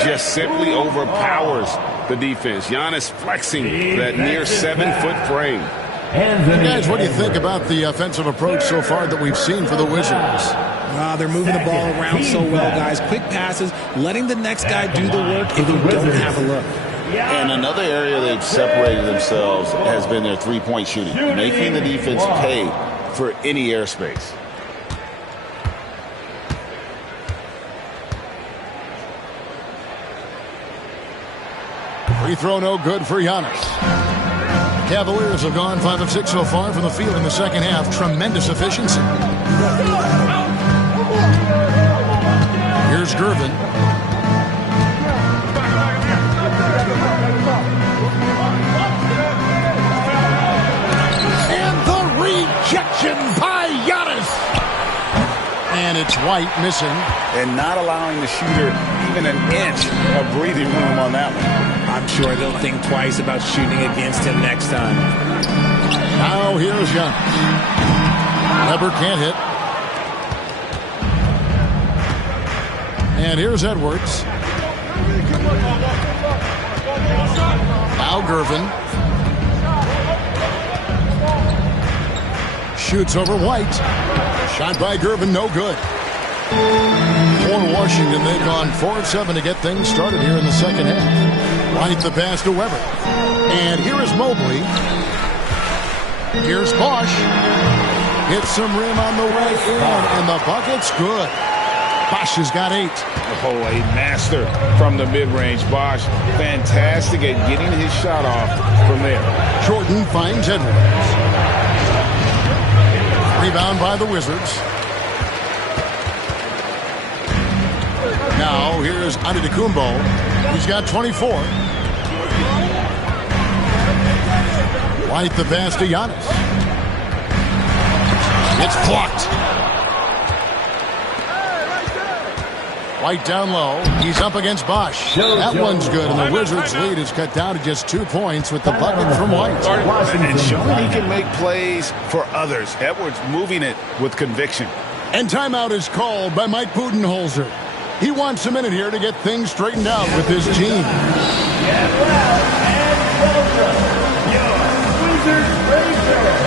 Just simply overpowers the defense. Giannis flexing that near 7-foot frame. Guys, what do you think about the offensive approach so far that we've seen for the Wizards? They're moving the ball around so well, guys. Quick passes, letting the next guy do the work if you don't have a look. And another area they've separated themselves has been their three-point shooting, making the defense pay for any airspace. Free throw no good for Giannis. Cavaliers have gone 5 of 6 so far from the field in the second half. Tremendous efficiency. Here's Gervin. And the rejection by Giannis. And it's White missing. And not allowing the shooter even an inch of breathing room on that one. I'm sure they'll think twice about shooting against him next time. Now here's Giannis. Weber can't hit. And here's Edwards. Now Gervin. Shoots over White. Shot by Gervin, no good. For Washington, they've gone 4 of 7 to get things started here in the second half. White the pass to Weber. And here is Mobley. Here's Bosch. Hits some rim on the way in, and the bucket's good. Bosch has got 8. Oh, a master from the mid-range. Bosch, fantastic at getting his shot off from there. Jordan finds Edwards. Rebound by the Wizards. Now, here's Antetokounmpo. He's got 24. White the pass to Giannis. It's blocked. White down low. He's up against Bosch. That one's good, and the Wizards' lead is cut down to just 2 points with the bucket from White. And showing he can make plays for others. Edwards moving it with conviction. And timeout is called by Mike Budenholzer. He wants a minute here to get things straightened out with his team. Get loud and welcome your Wizards Racers.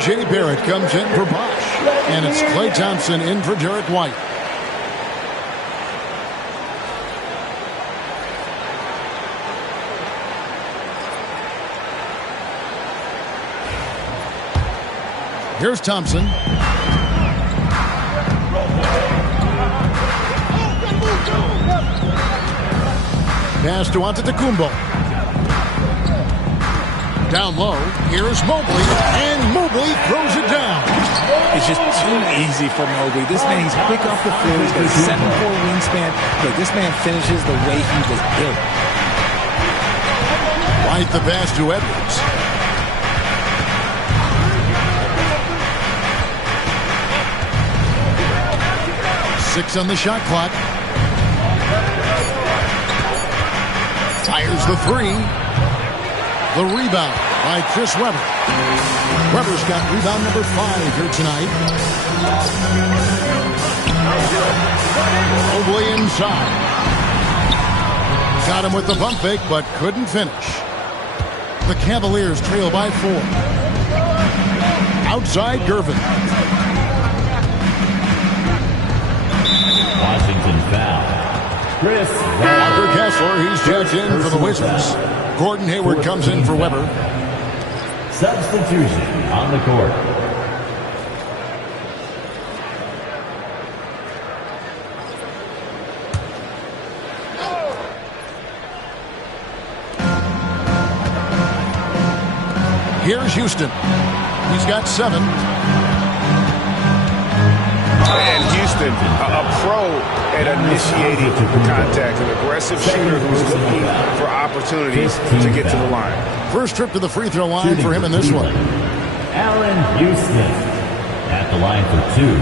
Jay Barrett comes in for Bosch, and it's Klay Thompson in for Derek White. Here's Thompson. Pass to Antetokounmpo. Down low, here's Mobley, and Mobley throws it down. It's just too easy for Mobley. This man, he's quick off the floor. He's got a 7'4" wingspan. Look, this man finishes the way he was built. White the pass to Edwards. Six on the shot clock. Fires the three. The rebound by Chris Webber. Webber's got rebound number 5 here tonight. Mobley inside. Got him with the pump fake, but couldn't finish. The Cavaliers trail by 4. Outside Gervin. Washington foul. Chris Walker Kessler, he's checked in for the Wizards. Gordon Hayward comes in for Webber. Substitution on the court. Here's Houston. He's got 7. And Houston, a pro at initiating contact, an aggressive shooter who's looking for opportunities to get to the line. First trip to the free throw line for him in this one. Allen Houston at the line for 2.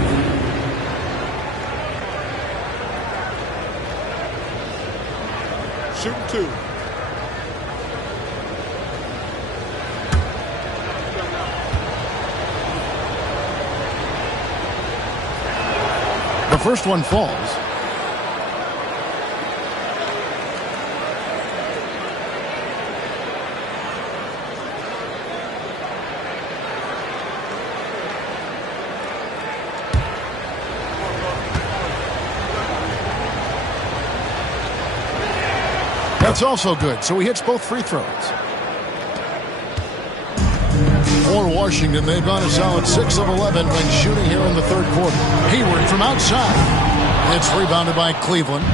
Shooting 2. The first one falls. That's also good, so he hits both free throws. For Washington, they've gone a solid 6 of 11 when shooting here in the third quarter. Hayward from outside. It's rebounded by Cleveland.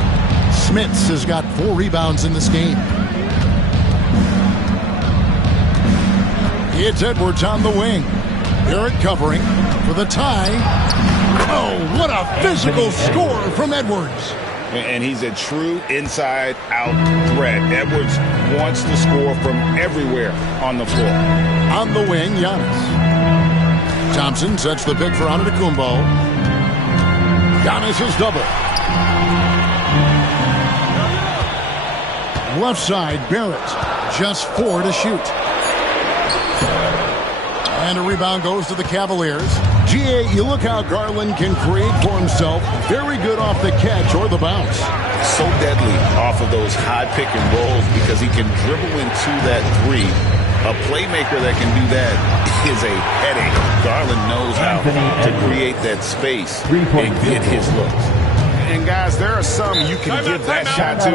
Smits has got 4 rebounds in this game. It's Edwards on the wing. Barrett covering for the tie. Oh, what a physical score from Edwards. And he's a true inside-out threat. Edwards wants to score from everywhere on the floor. On the wing, Giannis. Thompson sets the pick for Antetokounmpo. Giannis is double. Left side, Barrett. Just 4 to shoot. And a rebound goes to the Cavaliers. GA, you look how Garland can create for himself. Very good off the catch or the bounce. So deadly off of those high pick and rolls because he can dribble into that three. A playmaker that can do that is a headache. Garland knows how to create that space and get his looks. And guys, there are some you can give that shot to,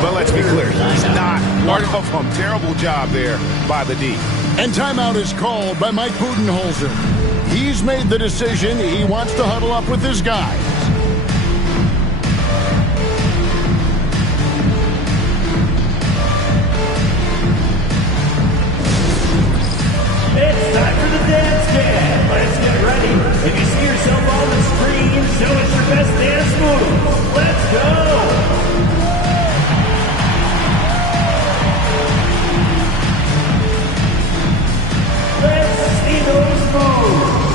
but let's be clear, he's not one of them. Terrible job there by the D. And timeout is called by Mike Budenholzer. He's made the decision. He wants to huddle up with his guys. It's time for the dance jam. Let's get ready. If you see yourself on the screen, show us your best dance moves. Let's go. Let's see those moves.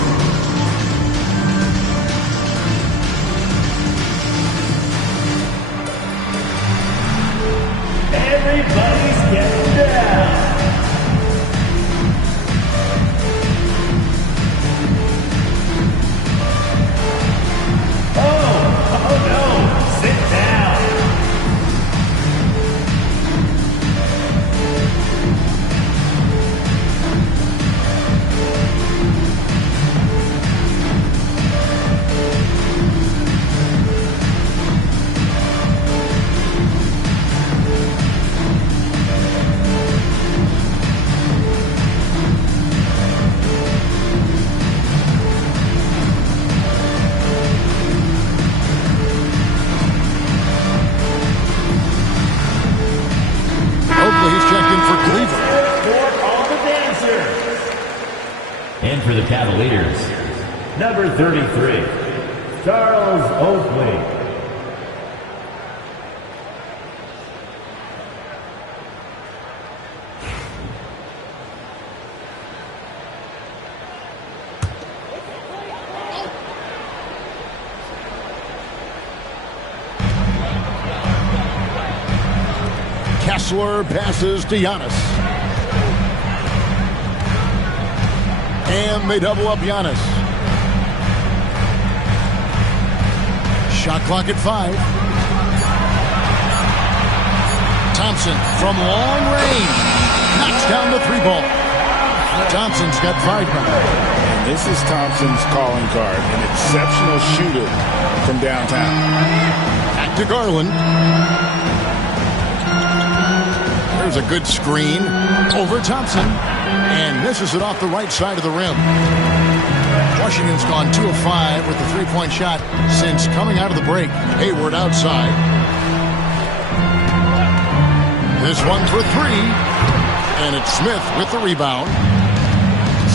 Everybody's getting down. Oh no, sit down. He's checked in for Cleveland. For all the dancers. And for the Cavaliers, number 33, Charles Oakley. Kessler passes to Giannis. And they double up Giannis. Shot clock at 5. Thompson from long range. Knocks down the 3-ball. Thompson's got 5 now. And this is Thompson's calling card. An exceptional shooter from downtown. Back to Garland. There's a good screen over Thompson, and misses it off the right side of the rim. Washington's gone 2 of 5 with the 3-point shot since coming out of the break. Hayward outside. This one for 3, and it's Smith with the rebound.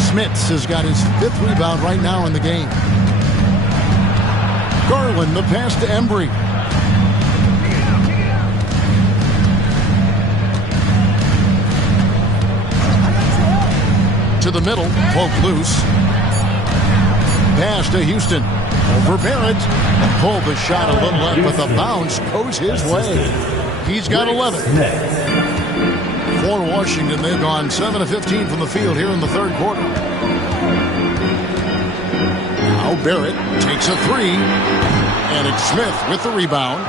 Smits has got his 5th rebound right now in the game. Garland, the pass to Embry. To the middle, poke loose. Pass to Houston. Over Barrett. Pulled the shot a little left, but the bounce goes his way. He's got 11. For Washington, they've gone 7 of 15 from the field here in the 3rd quarter. Now Barrett takes a 3. And it's Smith with the rebound.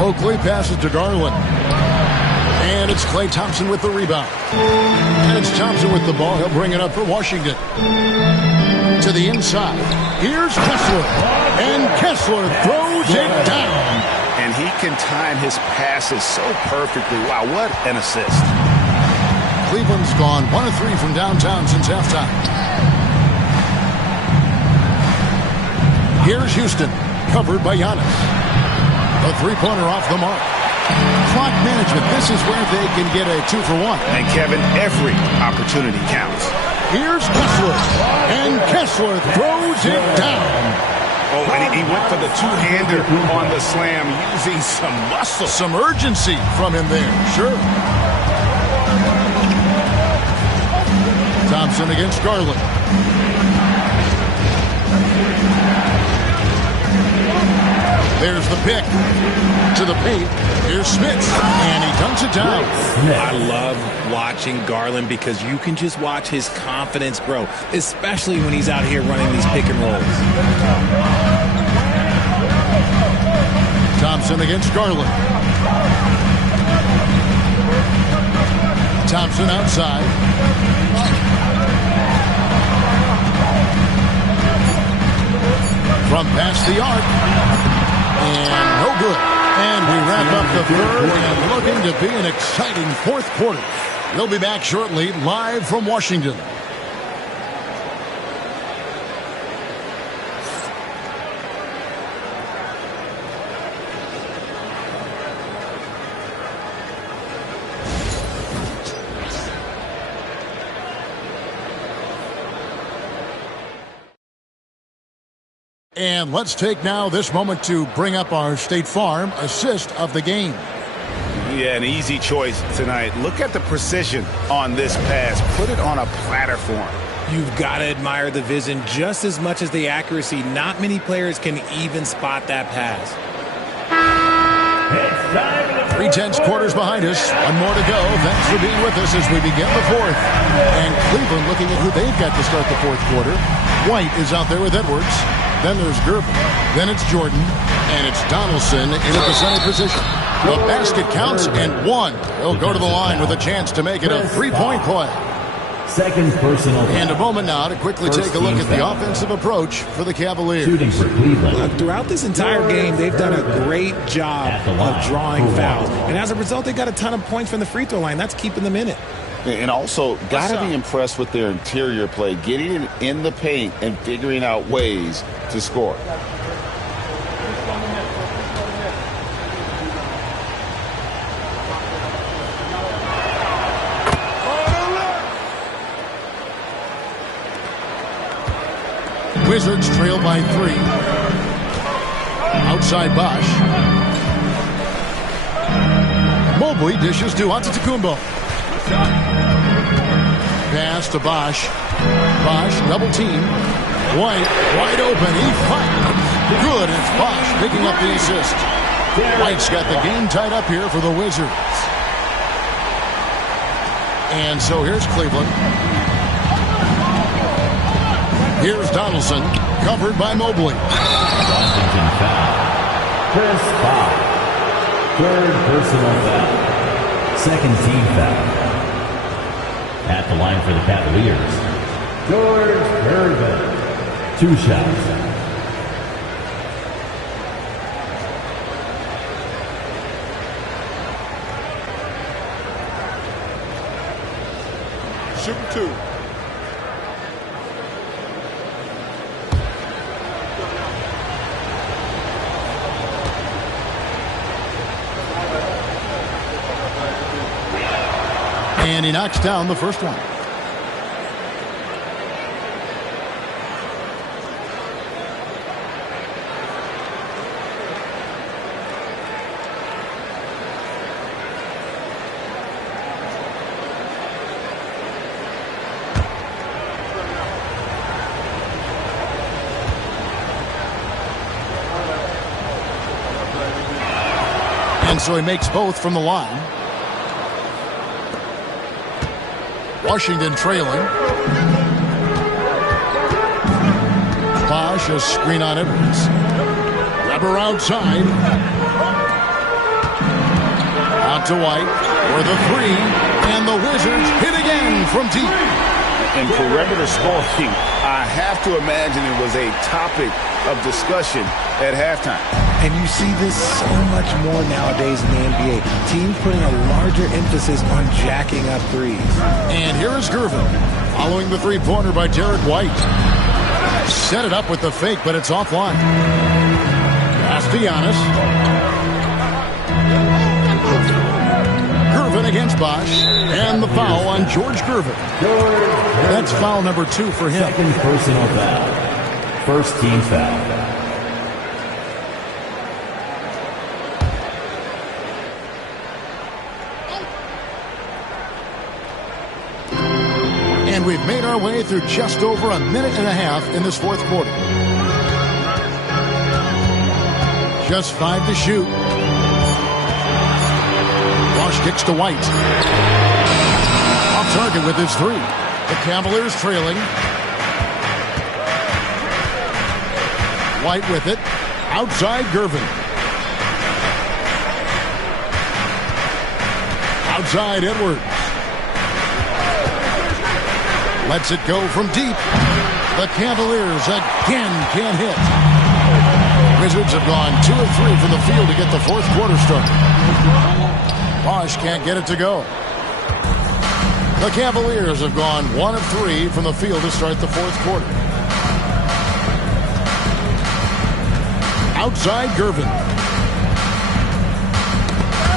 Oakley passes to Garland. And it's Klay Thompson with the rebound. And it's Thompson with the ball. He'll bring it up for Washington. To the inside. Here's Kessler. And Kessler throws it down. And he can time his passes so perfectly. Wow, what an assist. Cleveland's gone 1 of 3 from downtown since halftime. Here's Houston. Covered by Giannis. A 3-pointer off the mark. Clock management. This is where they can get a 2-for-1. And Kevin, every opportunity counts. Here's Kessler. And Kessler throws it down. Oh, and he went for the 2-hander on the slam using some muscle. Some urgency from him there. Sure. Thompson against Garland. There's the pick. To the paint. Here's Smith. And he dunks it down. I love watching Garland because you can just watch his confidence grow, especially when he's out here running these pick and rolls. Thompson against Garland. Thompson outside. From past the arc. And no good. And we wrap up the third and looking to be an exciting fourth quarter. We'll be back shortly, live from Washington. And let's take now this moment to bring up our State Farm assist of the game. Yeah, an easy choice tonight. Look at the precision on this pass. Put it on a platter for him. You've got to admire the vision just as much as the accuracy. Not many players can even spot that pass. 3/10 quarters behind us. One more to go. Thanks for being with us as we begin the fourth. And Cleveland looking at who they've got to start the fourth quarter. White is out there with Edwards. Then there's Gervin. Then it's Jordan. And it's Donaldson in at the center position. The basket counts and one. He'll go to the line with a chance to make it a three-point play. Second personal. And a moment now to quickly take a look at the offensive approach for the Cavaliers. Shooting for Cleveland. Throughout this entire game, they've done a great job of drawing fouls. And as a result, they got a ton of points from the free throw line. That's keeping them in it. And also, got to be impressed with their interior play, getting it in the paint and figuring out ways to score. Wizards trail by 3. Outside Bosch. Mobley dishes to Antetokounmpo. Pass to Bosch. Bosch double team. White wide open. He fires. Good. It's Bosch picking up the assist. White's got the game tied up here for the Wizards. And so here's Cleveland. Here's Donaldson, covered by Mobley. Washington foul. First foul. Third personal foul. Second team foul. At the line for the Cavaliers, George Gervin. 2 shots. Shoot 2. And he knocks down the first one. And so he makes both from the line. Washington trailing. Bosch, a screen on Edwards. Weber outside. Out to White for the 3. And the Wizards hit again from deep. And perimeter scoring, I have to imagine it was a topic of discussion at halftime. And you see this so much more nowadays in the NBA. Teams putting a larger emphasis on jacking up threes. And here is Gervin, following the three-pointer by Derek White. Set it up with the fake, but it's offline. Pass to Giannis. Gervin against Bosch. And the foul on George Gervin. That's foul number 2 for him. Second personal foul. First team foul. And we've made our way through just over a minute and a half in this fourth quarter. just 5 to shoot. Bosch kicks to White. Off target with his 3. The Cavaliers trailing. White with it. Outside Gervin. Outside Edwards. Lets it go from deep. The Cavaliers again can't hit. Wizards have gone 2 of 3 from the field to get the fourth quarter started. Bosch can't get it to go. The Cavaliers have gone 1 of 3 from the field to start the fourth quarter. Outside Gervin.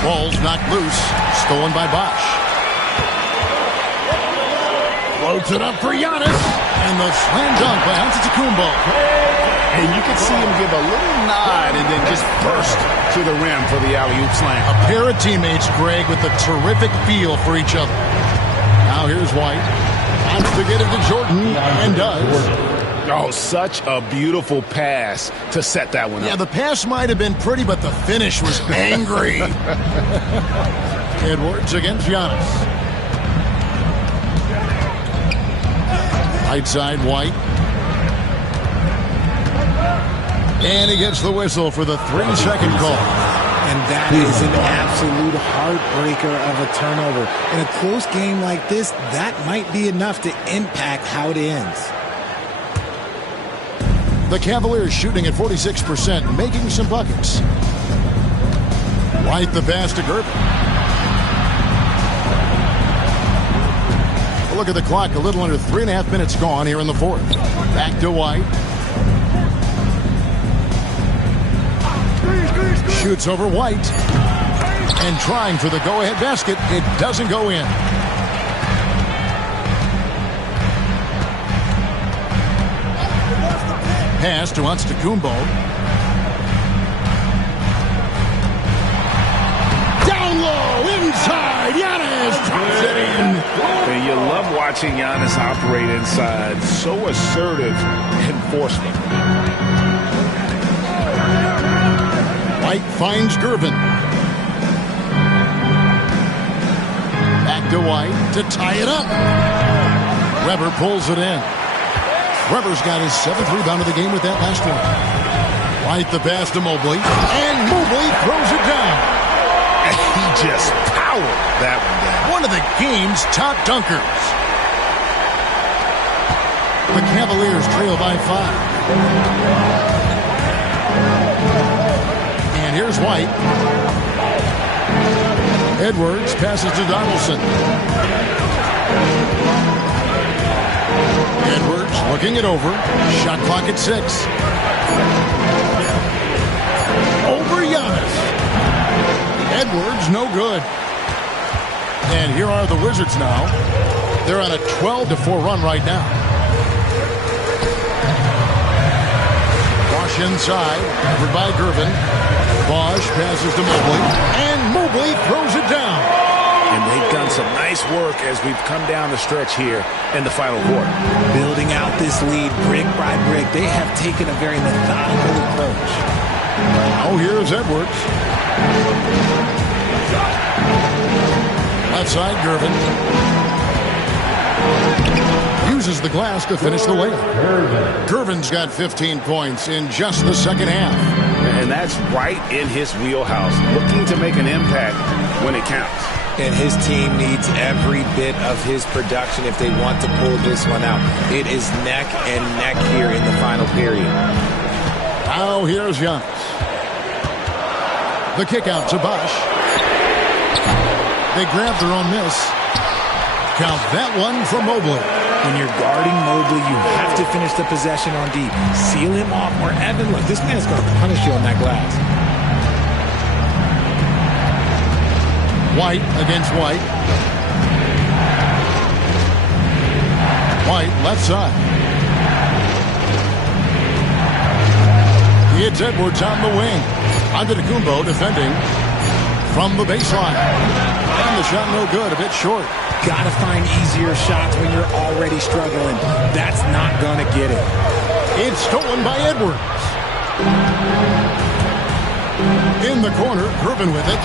Ball's knocked loose. Stolen by Bosch. Floats it up for Giannis. And the slam dunk by Antetokounmpo. And you can see him give a little nod and then just burst to the rim for the alley-oop slam. A pair of teammates, Greg, with a terrific feel for each other. Now here's White. Wants to get it to Jordan, and does. Oh, such a beautiful pass to set that one up. Yeah, the pass might have been pretty, but the finish was angry. Edwards against Giannis. Right side, White. And he gets the whistle for the 3-second call. And that is an absolute heartbreaker of a turnover. In a close game like this, that might be enough to impact how it ends. The Cavaliers shooting at 46%, making some buckets. White the pass to Gervin. Look at the clock, a little under 3.5 minutes gone here in the fourth. Back to White. Shoots over White. And trying for the go-ahead basket. It doesn't go in. Pass to Antetokounmpo. Down low, inside, Giannis drops it in. And you love watching Giannis operate inside. So assertive enforcement. White finds Gervin. Back to White to tie it up. Weber pulls it in. Weber's got his 7th rebound of the game with that last one. White the pass to Mobley. And Mobley throws it down. And he just powered that one down. One of the game's top dunkers. The Cavaliers trail by 5. And here's White. Edwards passes to Donaldson. Edwards looking it over. Shot clock at 6. Over Giannis. Edwards, no good. And here are the Wizards now. They're on a 12-4 run right now. Bosch inside, covered by Gervin. Bosch passes to Mobley. And Mobley throws it down. And they've done some nice work as we've come down the stretch here in the final quarter. Building out this lead brick by brick. They have taken a very methodical approach. Oh, here's Edwards. Left side, Gervin. Uses the glass to finish the layup. Gervin's got 15 points in just the second half. And that's right in his wheelhouse. Looking to make an impact when it counts. And his team needs every bit of his production if they want to pull this one out. It is neck and neck here in the final period. Now here's Giannis. The kick out to Bosch. They grab their own miss. Count that one for Mobley. When you're guarding Mobley, you have to finish the possession on deep. Seal him off wherever. Look, this man's going to punish you on that glass. White against White. White left side. It's Edwards on the wing. Antetokounmpo defending from the baseline. And the shot no good, a bit short. Gotta find easier shots when you're already struggling. That's not gonna get it. It's stolen by Edwards. In the corner, Gervin with it.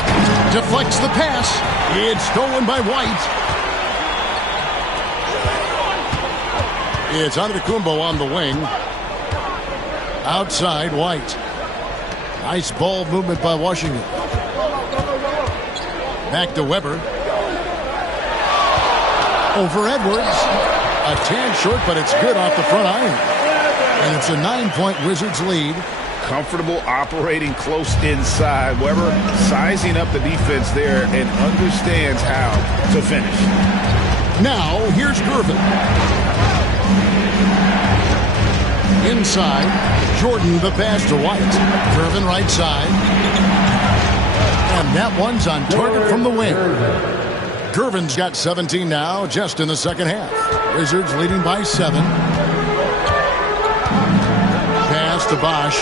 Deflects the pass. It's stolen by White. It's Antetokounmpo on the wing. Outside, White. Nice ball movement by Washington. Back to Weber. Over Edwards. A tad short, but it's good off the front iron. And it's a 9-point Wizards lead. Comfortable operating close inside. Weber sizing up the defense there and understands how to finish. Now, here's Gervin. Inside, Jordan the pass to White. Gervin right side. And that one's on target from the wing. Gervin's got 17 now, just in the second half. Wizards leading by 7. Pass to Bosch.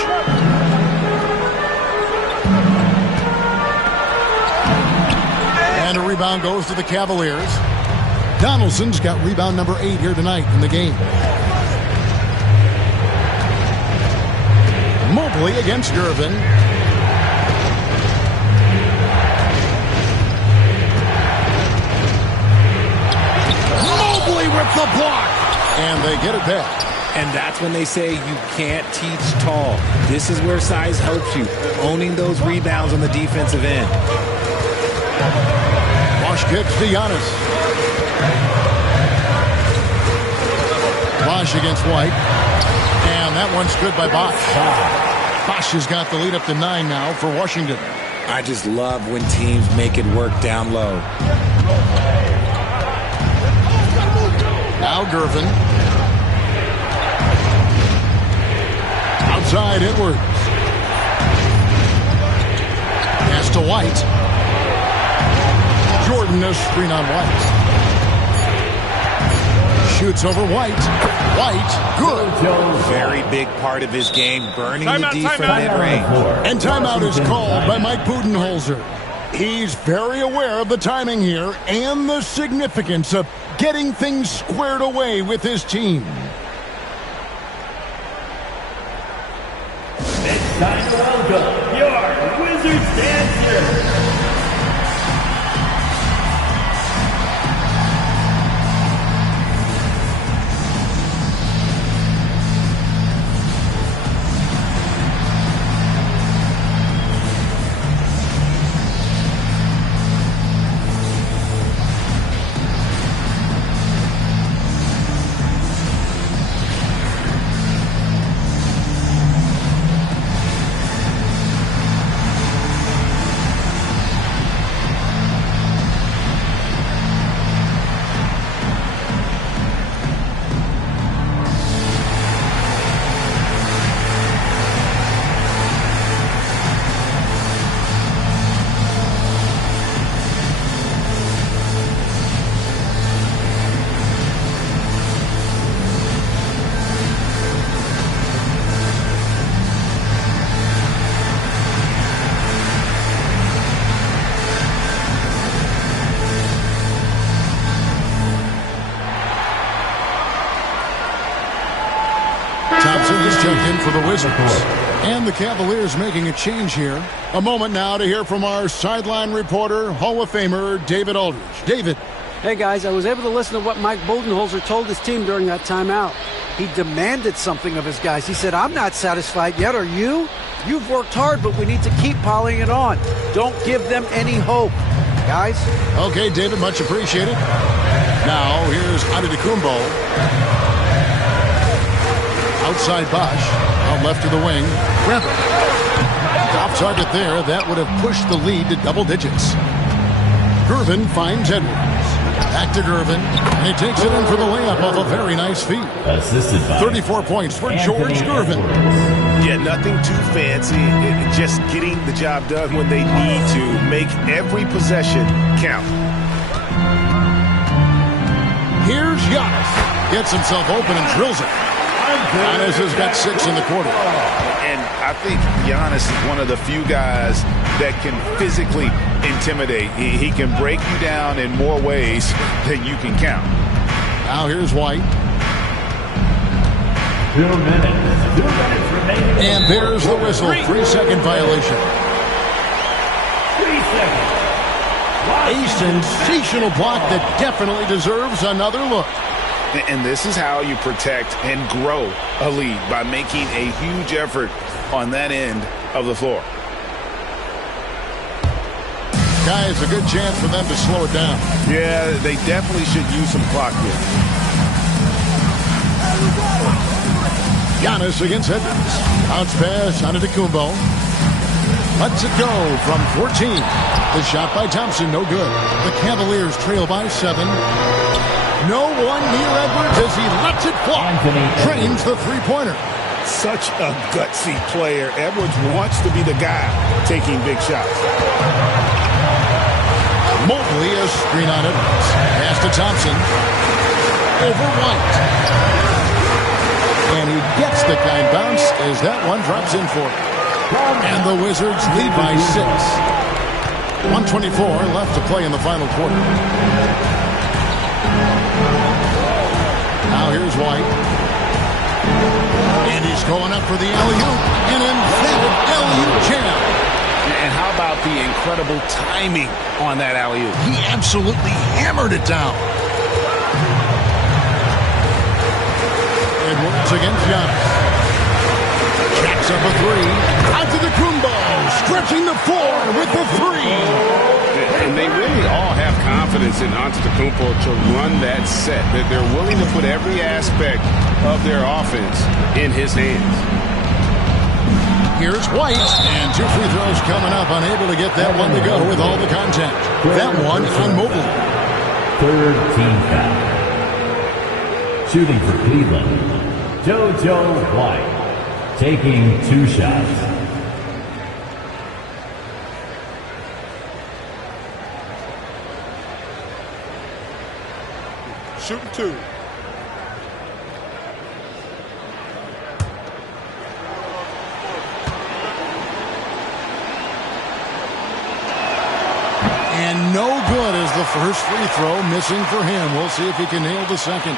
And a rebound goes to the Cavaliers. Donaldson's got rebound number 8 here tonight in the game. Mobley against Gervin. Mobley with the block. And they get it back. And that's when they say you can't teach tall. This is where size helps you. Owning those rebounds on the defensive end. Bosch kicks to Giannis. Bosch against White. And that one's good by Bosch. Bosch has got the lead up to 9 now for Washington. I just love when teams make it work down low. Now Gervin. Outside Edwards. Pass to White. Jordan a screen on White. Shoots over White. White, good. Very big part of his game, burning the D from mid-range. And timeout is called by Mike Budenholzer. He's very aware of the timing here and the significance of getting things squared away with his team. It's time to welcome your Wizards dancer. For the Wizards. And the Cavaliers making a change here. A moment now to hear from our sideline reporter, Hall of Famer David Aldridge. David. Hey, guys, I was able to listen to what Mike Budenholzer told his team during that timeout. He demanded something of his guys. He said, I'm not satisfied yet, are you? You've worked hard, but we need to keep piling it on. Don't give them any hope, guys. Okay, David, much appreciated. Now, here's Antetokounmpo. Outside Bosch, out left to the wing. Weber. Off target there. That would have pushed the lead to double digits. Gervin finds Edwards. Back to Gervin. And he takes it in for the layup off a very nice feed. Assisted by 34 points for George Gervin. Yeah, nothing too fancy. Just getting the job done when they need to. Make every possession count. Here's Giannis. Gets himself open and drills it. Giannis has got 6 in the quarter. And I think Giannis is one of the few guys that can physically intimidate. He can break you down in more ways than you can count. Now here's White. 2 minutes remaining. And there's the whistle. 3-second violation. A sensational block that definitely deserves another look. And this is how you protect and grow a lead, by making a huge effort on that end of the floor. Guys, a good chance for them to slow it down. Yeah, they definitely should use some clock here. Giannis against Edwards. Bounce pass on Antetokounmpo. Lets it go from 14. The shot by Thompson, no good. The Cavaliers trail by 7. No one near Edwards as he lets it fly. Drains the three-pointer. Such a gutsy player. Edwards wants to be the guy taking big shots. Mobley, a screen on Edwards. Pass to Thompson. Over White. And he gets the kind bounce as that one drops in for him. And the Wizards lead by 6. 1:24 left to play in the final quarter. Now here's White. And he's going up for the alley-oop. An emphatic alley-oop jam. And how about the incredible timing on that alley-oop? He absolutely hammered it down. Edwards against Giannis. Jacks up a 3. Out to the Kumbo. Stretching the floor with the 3. And they really all have confidence in Antetokounmpo to run that set. That they're willing to put every aspect of their offense in his hands. Here's White, and 2 free throws coming up. Unable to get that one to go with all the contact. That one on Mobley. Third team foul. Shooting for Cleveland, JoJo White. Taking 2 shots. Shooting 2. And no good as the first free throw missing for him. We'll see if he can nail the second.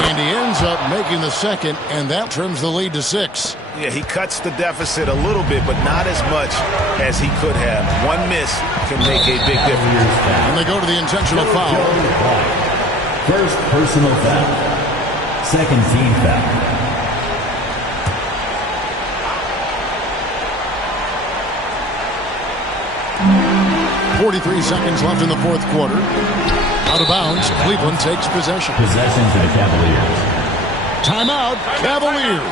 And he ends up making the second, and that trims the lead to 6. Yeah, he cuts the deficit a little bit, but not as much as he could have. One miss can make a big difference. And they go to the intentional foul. First personal foul. Second team foul. 43 seconds left in the fourth quarter. Out of bounds, Cleveland takes possession. Possession to the Cavaliers. Timeout, Cavaliers.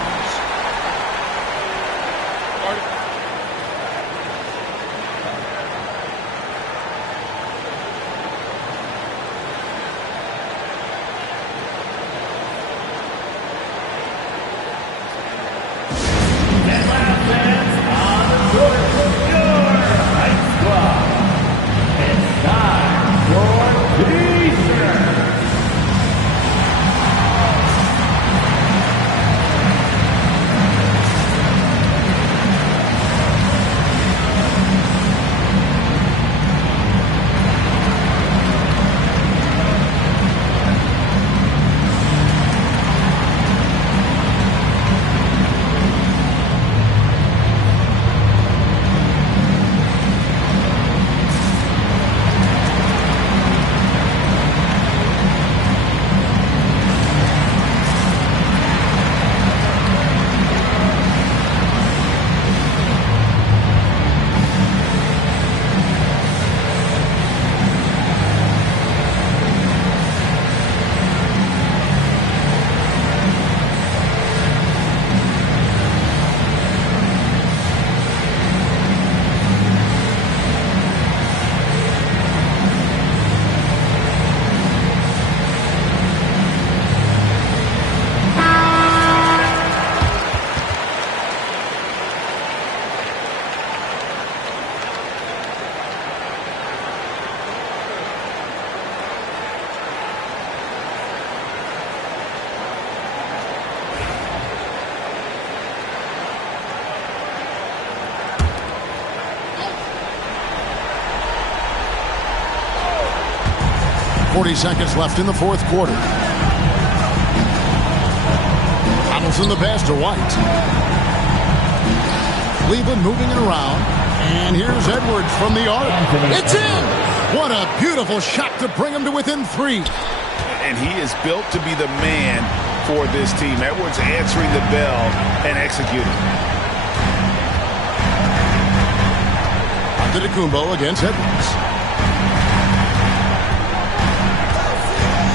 40 seconds left in the fourth quarter. Donaldson the pass to White. Cleveland moving it around. And here's Edwards from the arc. It's in! What a beautiful shot to bring him to within 3. And he is built to be the man for this team. Edwards answering the bell and executing. Antetokounmpo against Edwards.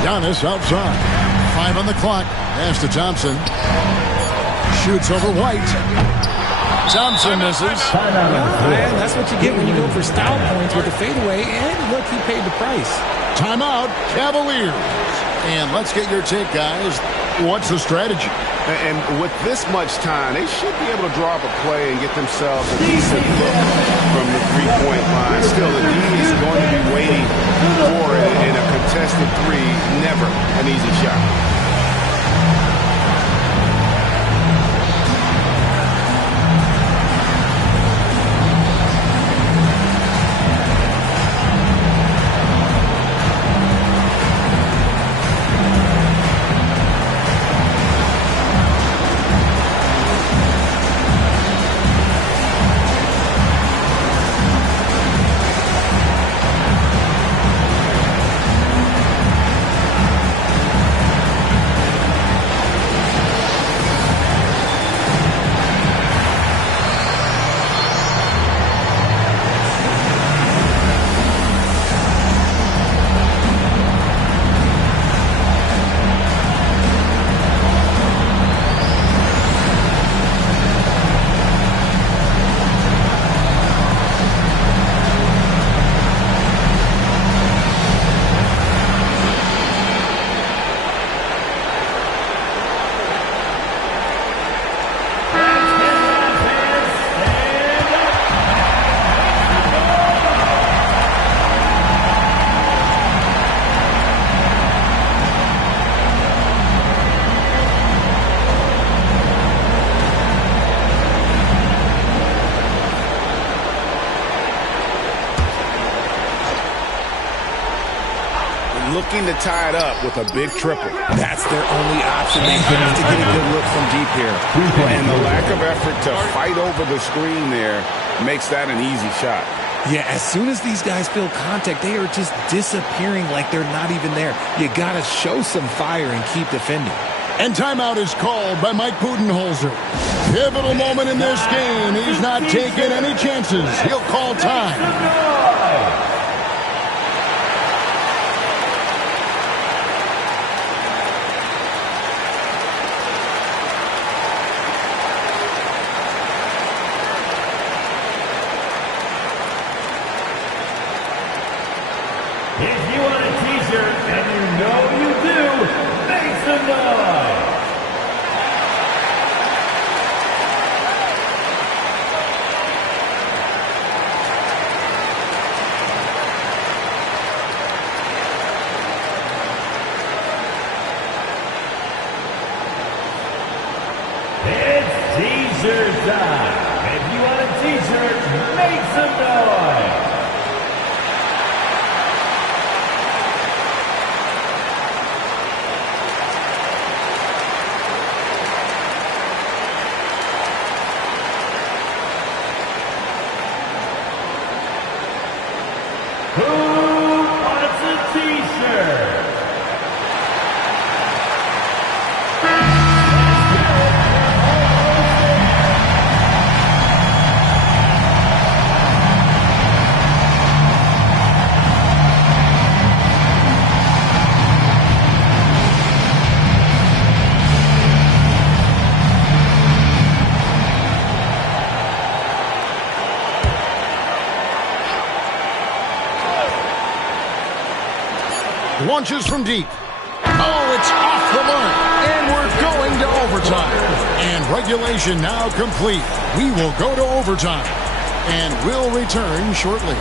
Giannis outside. 5 on the clock. Pass to Thompson. Shoots over White. Thompson misses. Man, that's what you get when you go for style points with a fadeaway. And look, he paid the price. Timeout, Cavaliers. And let's get your take, guys. What's the strategy? And with this much time, they should be able to draw up a play and get themselves a decent look from the three-point line. Still, the D is going to be waiting for it in a contested three. Never an easy shot. Looking to tie it up with a big triple. That's their only option. They have to get a good look from deep here. And the lack of effort to fight over the screen there makes that an easy shot. Yeah, as soon as these guys feel contact, they are just disappearing like they're not even there. You got to show some fire and keep defending. And timeout is called by Mike Budenholzer. Pivotal moment in this game. He's not taking any chances. He'll call time. If you want a t-shirt, and you know you do, make some noise! It's t-shirt time! If you want a t-shirt, make some noise! Who wants a t-shirt? Launches from deep. Oh, it's off the mark. And we're going to overtime. And regulation now complete. We will go to overtime. And we'll return shortly.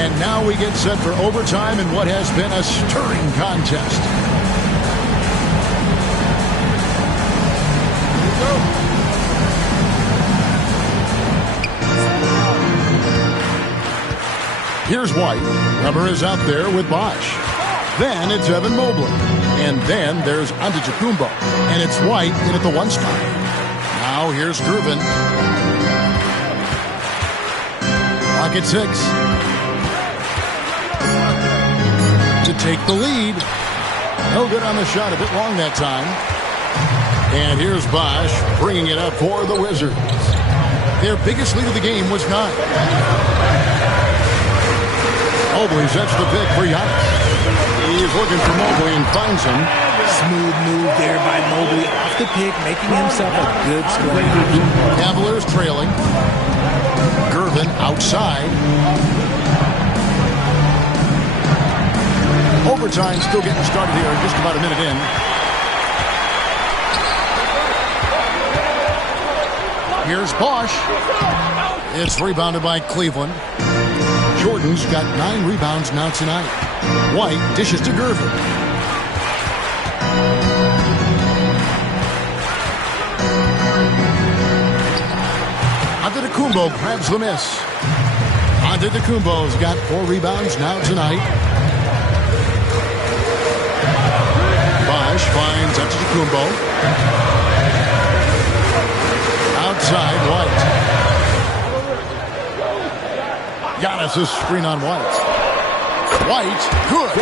And now we get set for overtime in what has been a stirring contest. Here's White. Rubber is out there with Bosch. Then it's Evan Mobley. And then there's Antetokounmpo. And it's White in at the 1 spot. Now here's Gervin. Clock at 6. To take the lead. No good on the shot. A bit long that time. And here's Bosch bringing it up for the Wizards. Their biggest lead of the game was 9. Mobley sets the pick for Giannis. He's looking for Mobley and finds him. Smooth move there by Mobley off the pick, making himself a good scoring option. Cavaliers trailing. Gervin outside. Overtime still getting started here, just about a minute in. Here's Bosch. It's rebounded by Cleveland. Jordan's got 9 rebounds now tonight. White dishes to Gervin. Antetokounmpo grabs the miss. Antetokounmpo's got 4 rebounds now tonight. Bosch finds Antetokounmpo. Outside White. Giannis' screen on White. White, good.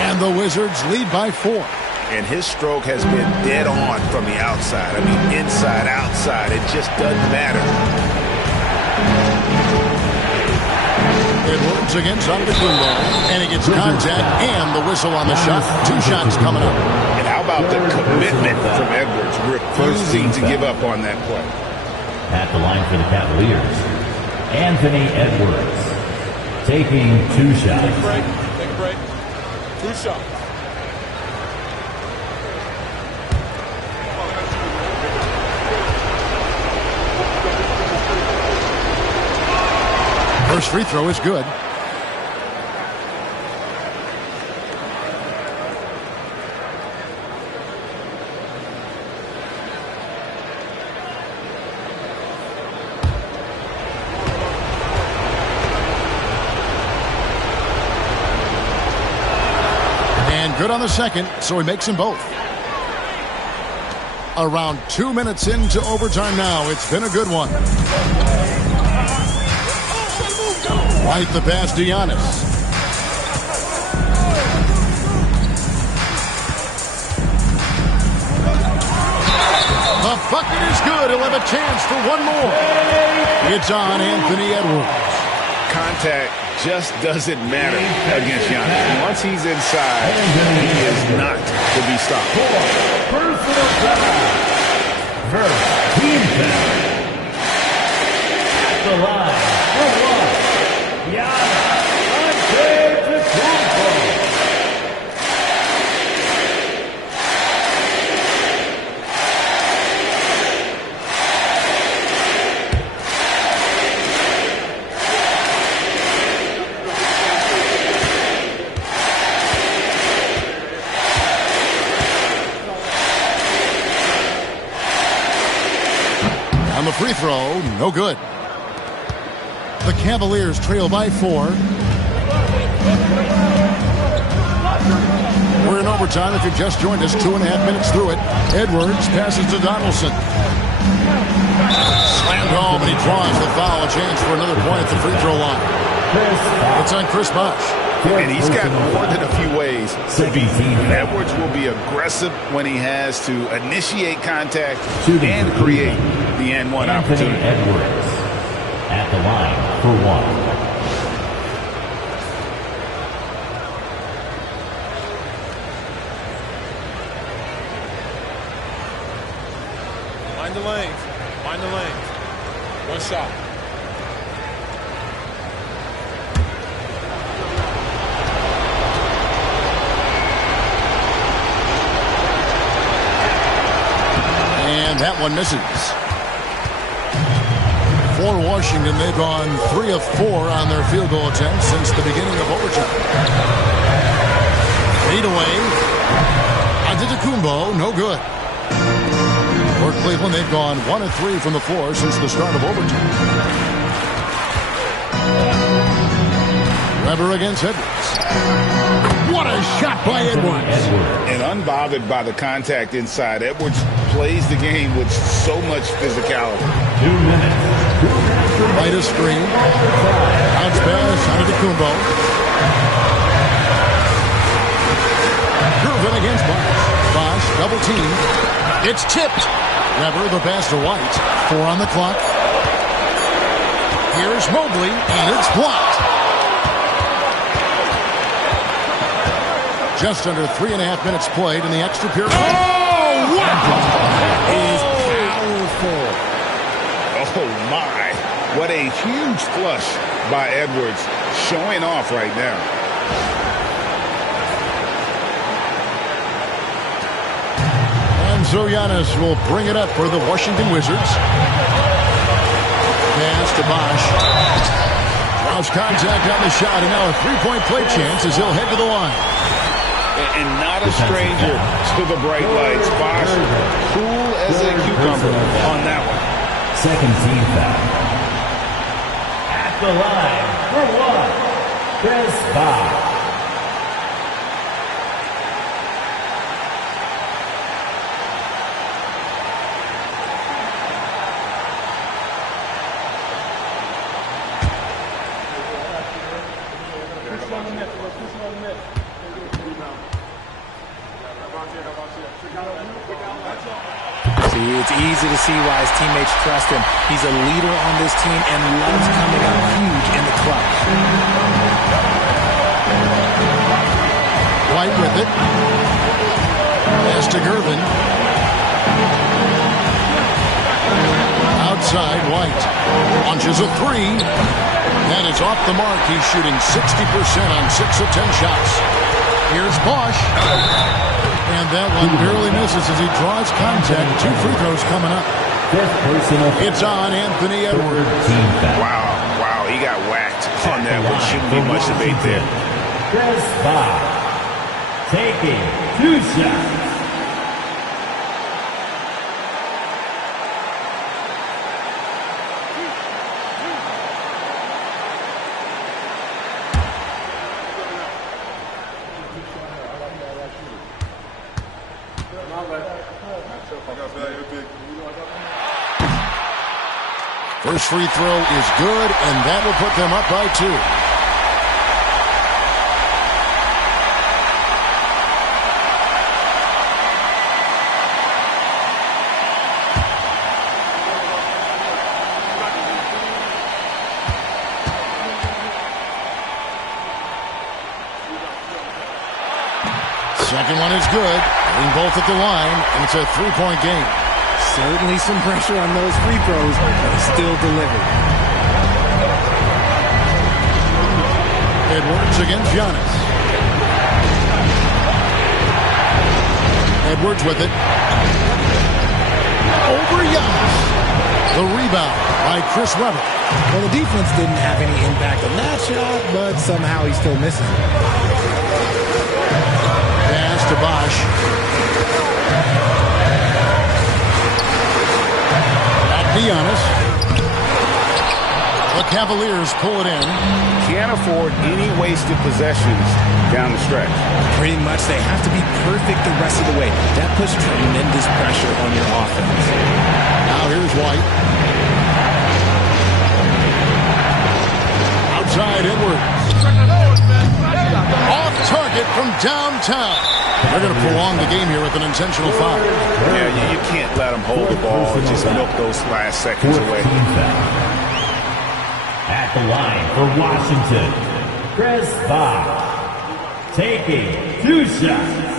And the Wizards lead by 4. And his stroke has been dead on from the outside. I mean, inside, outside. It just doesn't matter. Edwards against Antetokounmpo. And he gets contact and the whistle on the shot. 2 shots coming up. And how about the commitment from Edwards? Refusing to give up on that play. At the line for the Cavaliers, Anthony Edwards taking 2 shots. Take a break. Take a break. 2 shots. First free throw is good. Good on the second, so he makes them both. Around 2 minutes into overtime now. It's been a good one. White the pass to Giannis. The bucket is good. He'll have a chance for one more. It's on Anthony Edwards. Contact just doesn't matter against Giannis. Once he's inside, he is not to be stopped. Personal foul. First team foul. At the line for 1. Giannis Antetokounmpo. On the free throw, no good. The Cavaliers trail by 4. We're in overtime. If you just joined us, 2.5 minutes through it. Edwards passes to Donaldson. Slammed home, and he draws the foul. A chance for another point at the free throw line. It's on Chris Bosh. And he's got more than a few ways to beat him. Edwards will be aggressive when he has to initiate contact and create the N1 opportunity. Edwards at the line for 1. Mind the lanes. Mind the lanes. 1 shot. And that one misses. For Washington, they've gone 3 of 4 on their field goal attempts since the beginning of overtime. Fade away. Antetokounmpo, no good. For Cleveland, they've gone 1 of 3 from the floor since the start of overtime. Weber against Edwards. What a shot by Edwards. And unbothered by the contact inside, Edwards plays the game with so much physicality. 2 minutes. Right a screen. Bounce pass, Antetokounmpo. Gervin against Bosch. Bosch, double team. It's tipped. Weber, the pass to White. 4 on the clock. Here's Mobley, and it's blocked. Just under 3.5 minutes played in the extra period. Oh, wow! That is powerful. Oh, my. What a huge flush by Edwards. Showing off right now. And so Giannis will bring it up for the Washington Wizards. Pass to Bosch. Draws contact on the shot, and now a three-point play chance as he'll head to the line. And not a stranger to the bright lights. Bosch, cool as a cucumber on that one. Second team foul. At the line for 1, Chris Bosch. It's easy to see why his teammates trust him. He's a leader on this team and loves coming up huge in the clutch. White with it. Pass to Gervin. Outside, White. Launches a 3. And it's off the mark. He's shooting 60% on 6 of 10 shots. Here's Bosch. And that one barely misses as he draws contact. 2 free throws coming up. It's on Anthony Edwards. Wow, he got whacked on that one. Shouldn't be much debate there. Chris Bosch taking 2 shots. First free throw is good, and that will put them up by 2. Second one is good. Hitting both at the line, and it's a 3-point game. Certainly some pressure on those free throws, but he still delivered. Edwards against Giannis. Edwards with it. Over Giannis. The rebound by Chris Weber. Well, the defense didn't have any impact on that shot, but somehow he still misses it. Pass to Bosch. Giannis. The Cavaliers pull it in. Can't afford any wasted possessions down the stretch. Pretty much they have to be perfect the rest of the way. That puts tremendous pressure on your offense. Now here's White. Outside Edwards. Off target from downtown. They're going to prolong the game here with an intentional foul. Yeah, you can't let them hold the ball and just milk those last seconds away. At the line for Washington, Chris Bosch taking 2 shots.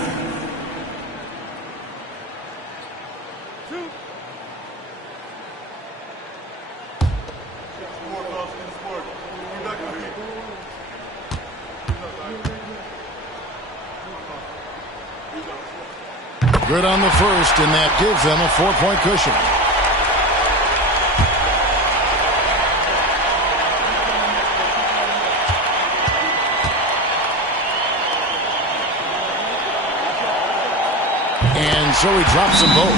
Good on the first, and that gives them a 4-point cushion. And so he drops them both.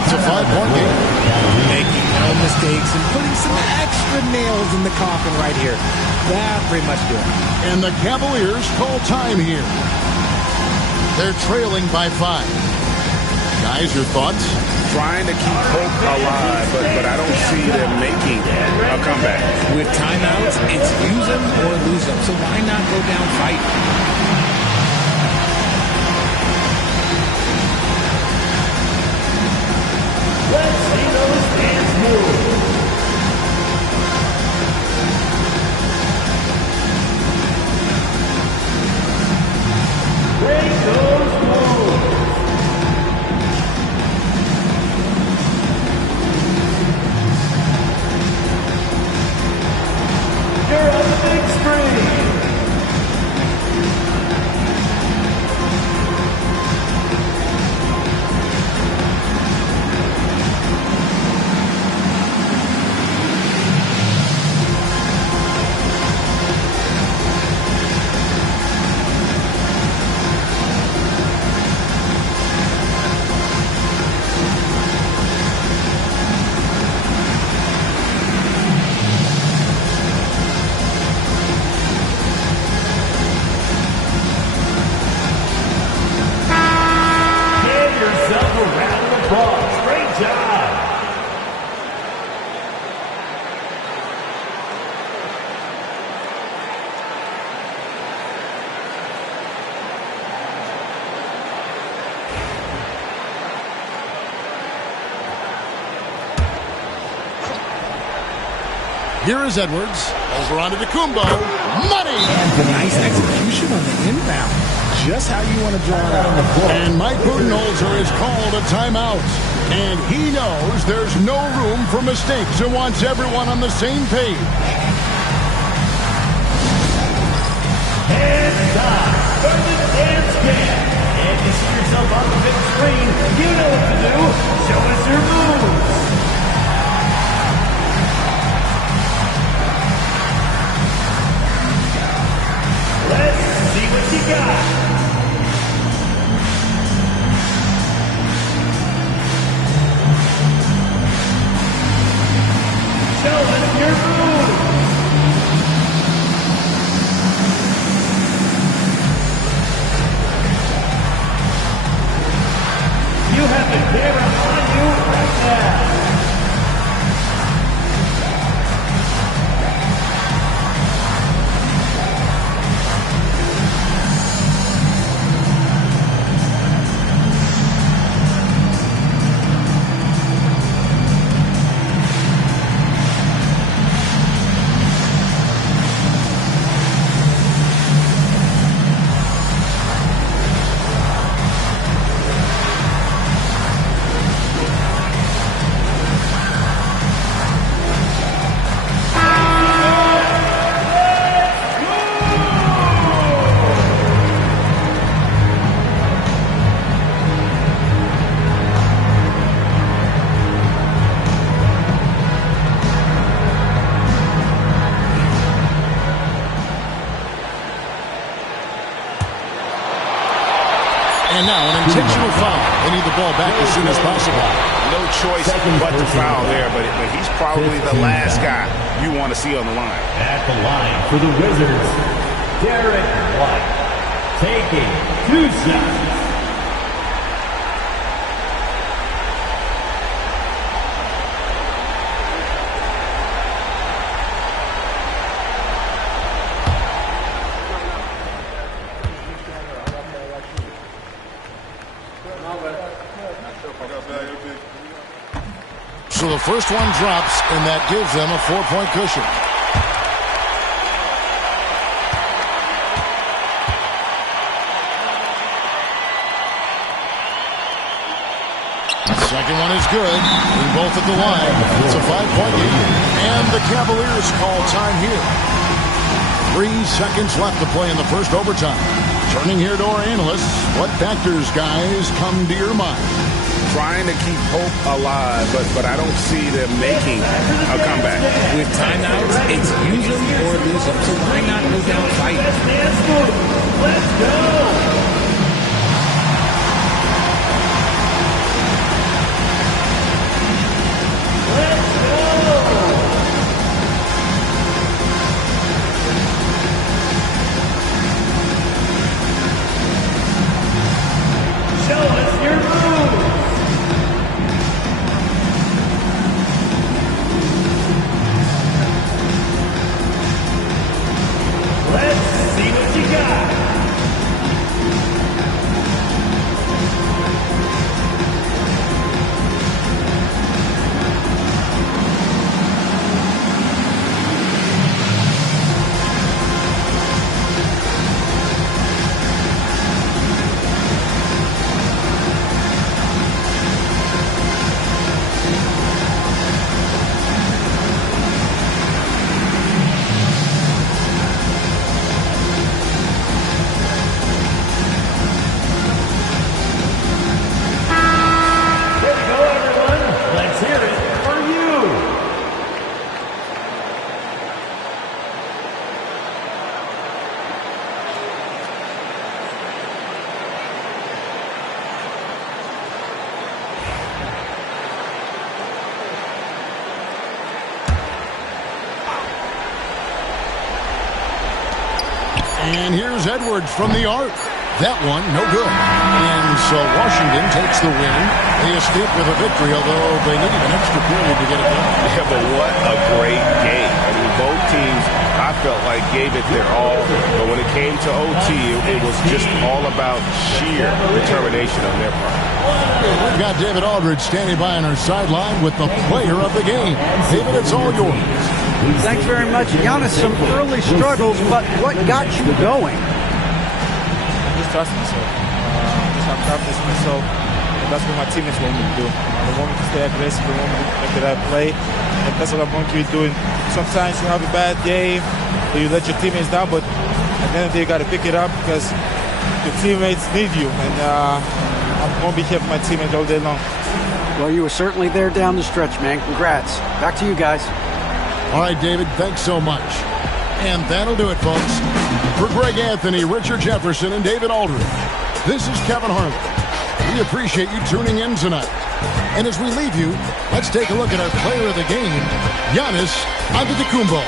It's a 5-point game. Making no mistakes and putting some extra nails in the coffin right here. That pretty much do it. And the Cavaliers call time here. They're trailing by 5. Guys, your thoughts? Trying to keep hope alive, but I don't see them making a comeback. With timeouts, it's use them or lose them. So why not go down fighting? Let's see those hands move. Break those moves. You're on the big screen. Here is Edwards. Over onto Kumbo. Money! Nice execution on the inbound. Just how you want to draw it out. And Mike Budenholzer is called a timeout. And he knows there's no room for mistakes and wants everyone on the same page. And time for the dance band. And you see yourself on the big screen. You know what to do. Show us your moves. Let's see what you got. Show us your moves. You have the camera on you right now. And now an intentional foul. They need the ball back as soon as possible. No choice but to foul there, but he's probably the last guy you want to see on the line. At the line for the Wizards, Derek White taking 2 shots. So the first one drops, and that gives them a 4-point cushion. Second one is good. Bring both at the line. It's a 5-point game. And the Cavaliers call time here. 3 seconds left to play in the first overtime. Turning here to our analysts. What factors, guys, come to your mind? Trying to keep hope alive, but I don't see them making a comeback. With timeouts, it's use them or lose them. So why not go down fighting? Let's go. And here's Edwards from the arc. That one, no good. And so Washington takes the win. They escape with a victory, although they need an extra period to get it done. Yeah, but what a great game. I mean, both teams, I felt like, gave it their all. But when it came to OT, it was just all about sheer determination on their part. We've got David Aldridge standing by on our sideline with the player of the game. David, it's all yours. Thanks very much. Giannis, some early struggles, but what got you going? Just trust myself. Just have confidence in myself. And that's what my teammates want me to do. They want me to stay aggressive. They want me to make the right play. And that's what I'm going to be doing. Sometimes you have a bad game, or you let your teammates down, but at the end of the day, you got to pick it up because your teammates need you. And I'm going to be here for my teammates all day long. Well, you were certainly there down the stretch, man. Congrats. Back to you guys. All right, David, thanks so much. And that'll do it, folks. For Greg Anthony, Richard Jefferson, and David Aldridge, this is Kevin Harlan. We appreciate you tuning in tonight. And as we leave you, let's take a look at our player of the game, Giannis Antetokounmpo.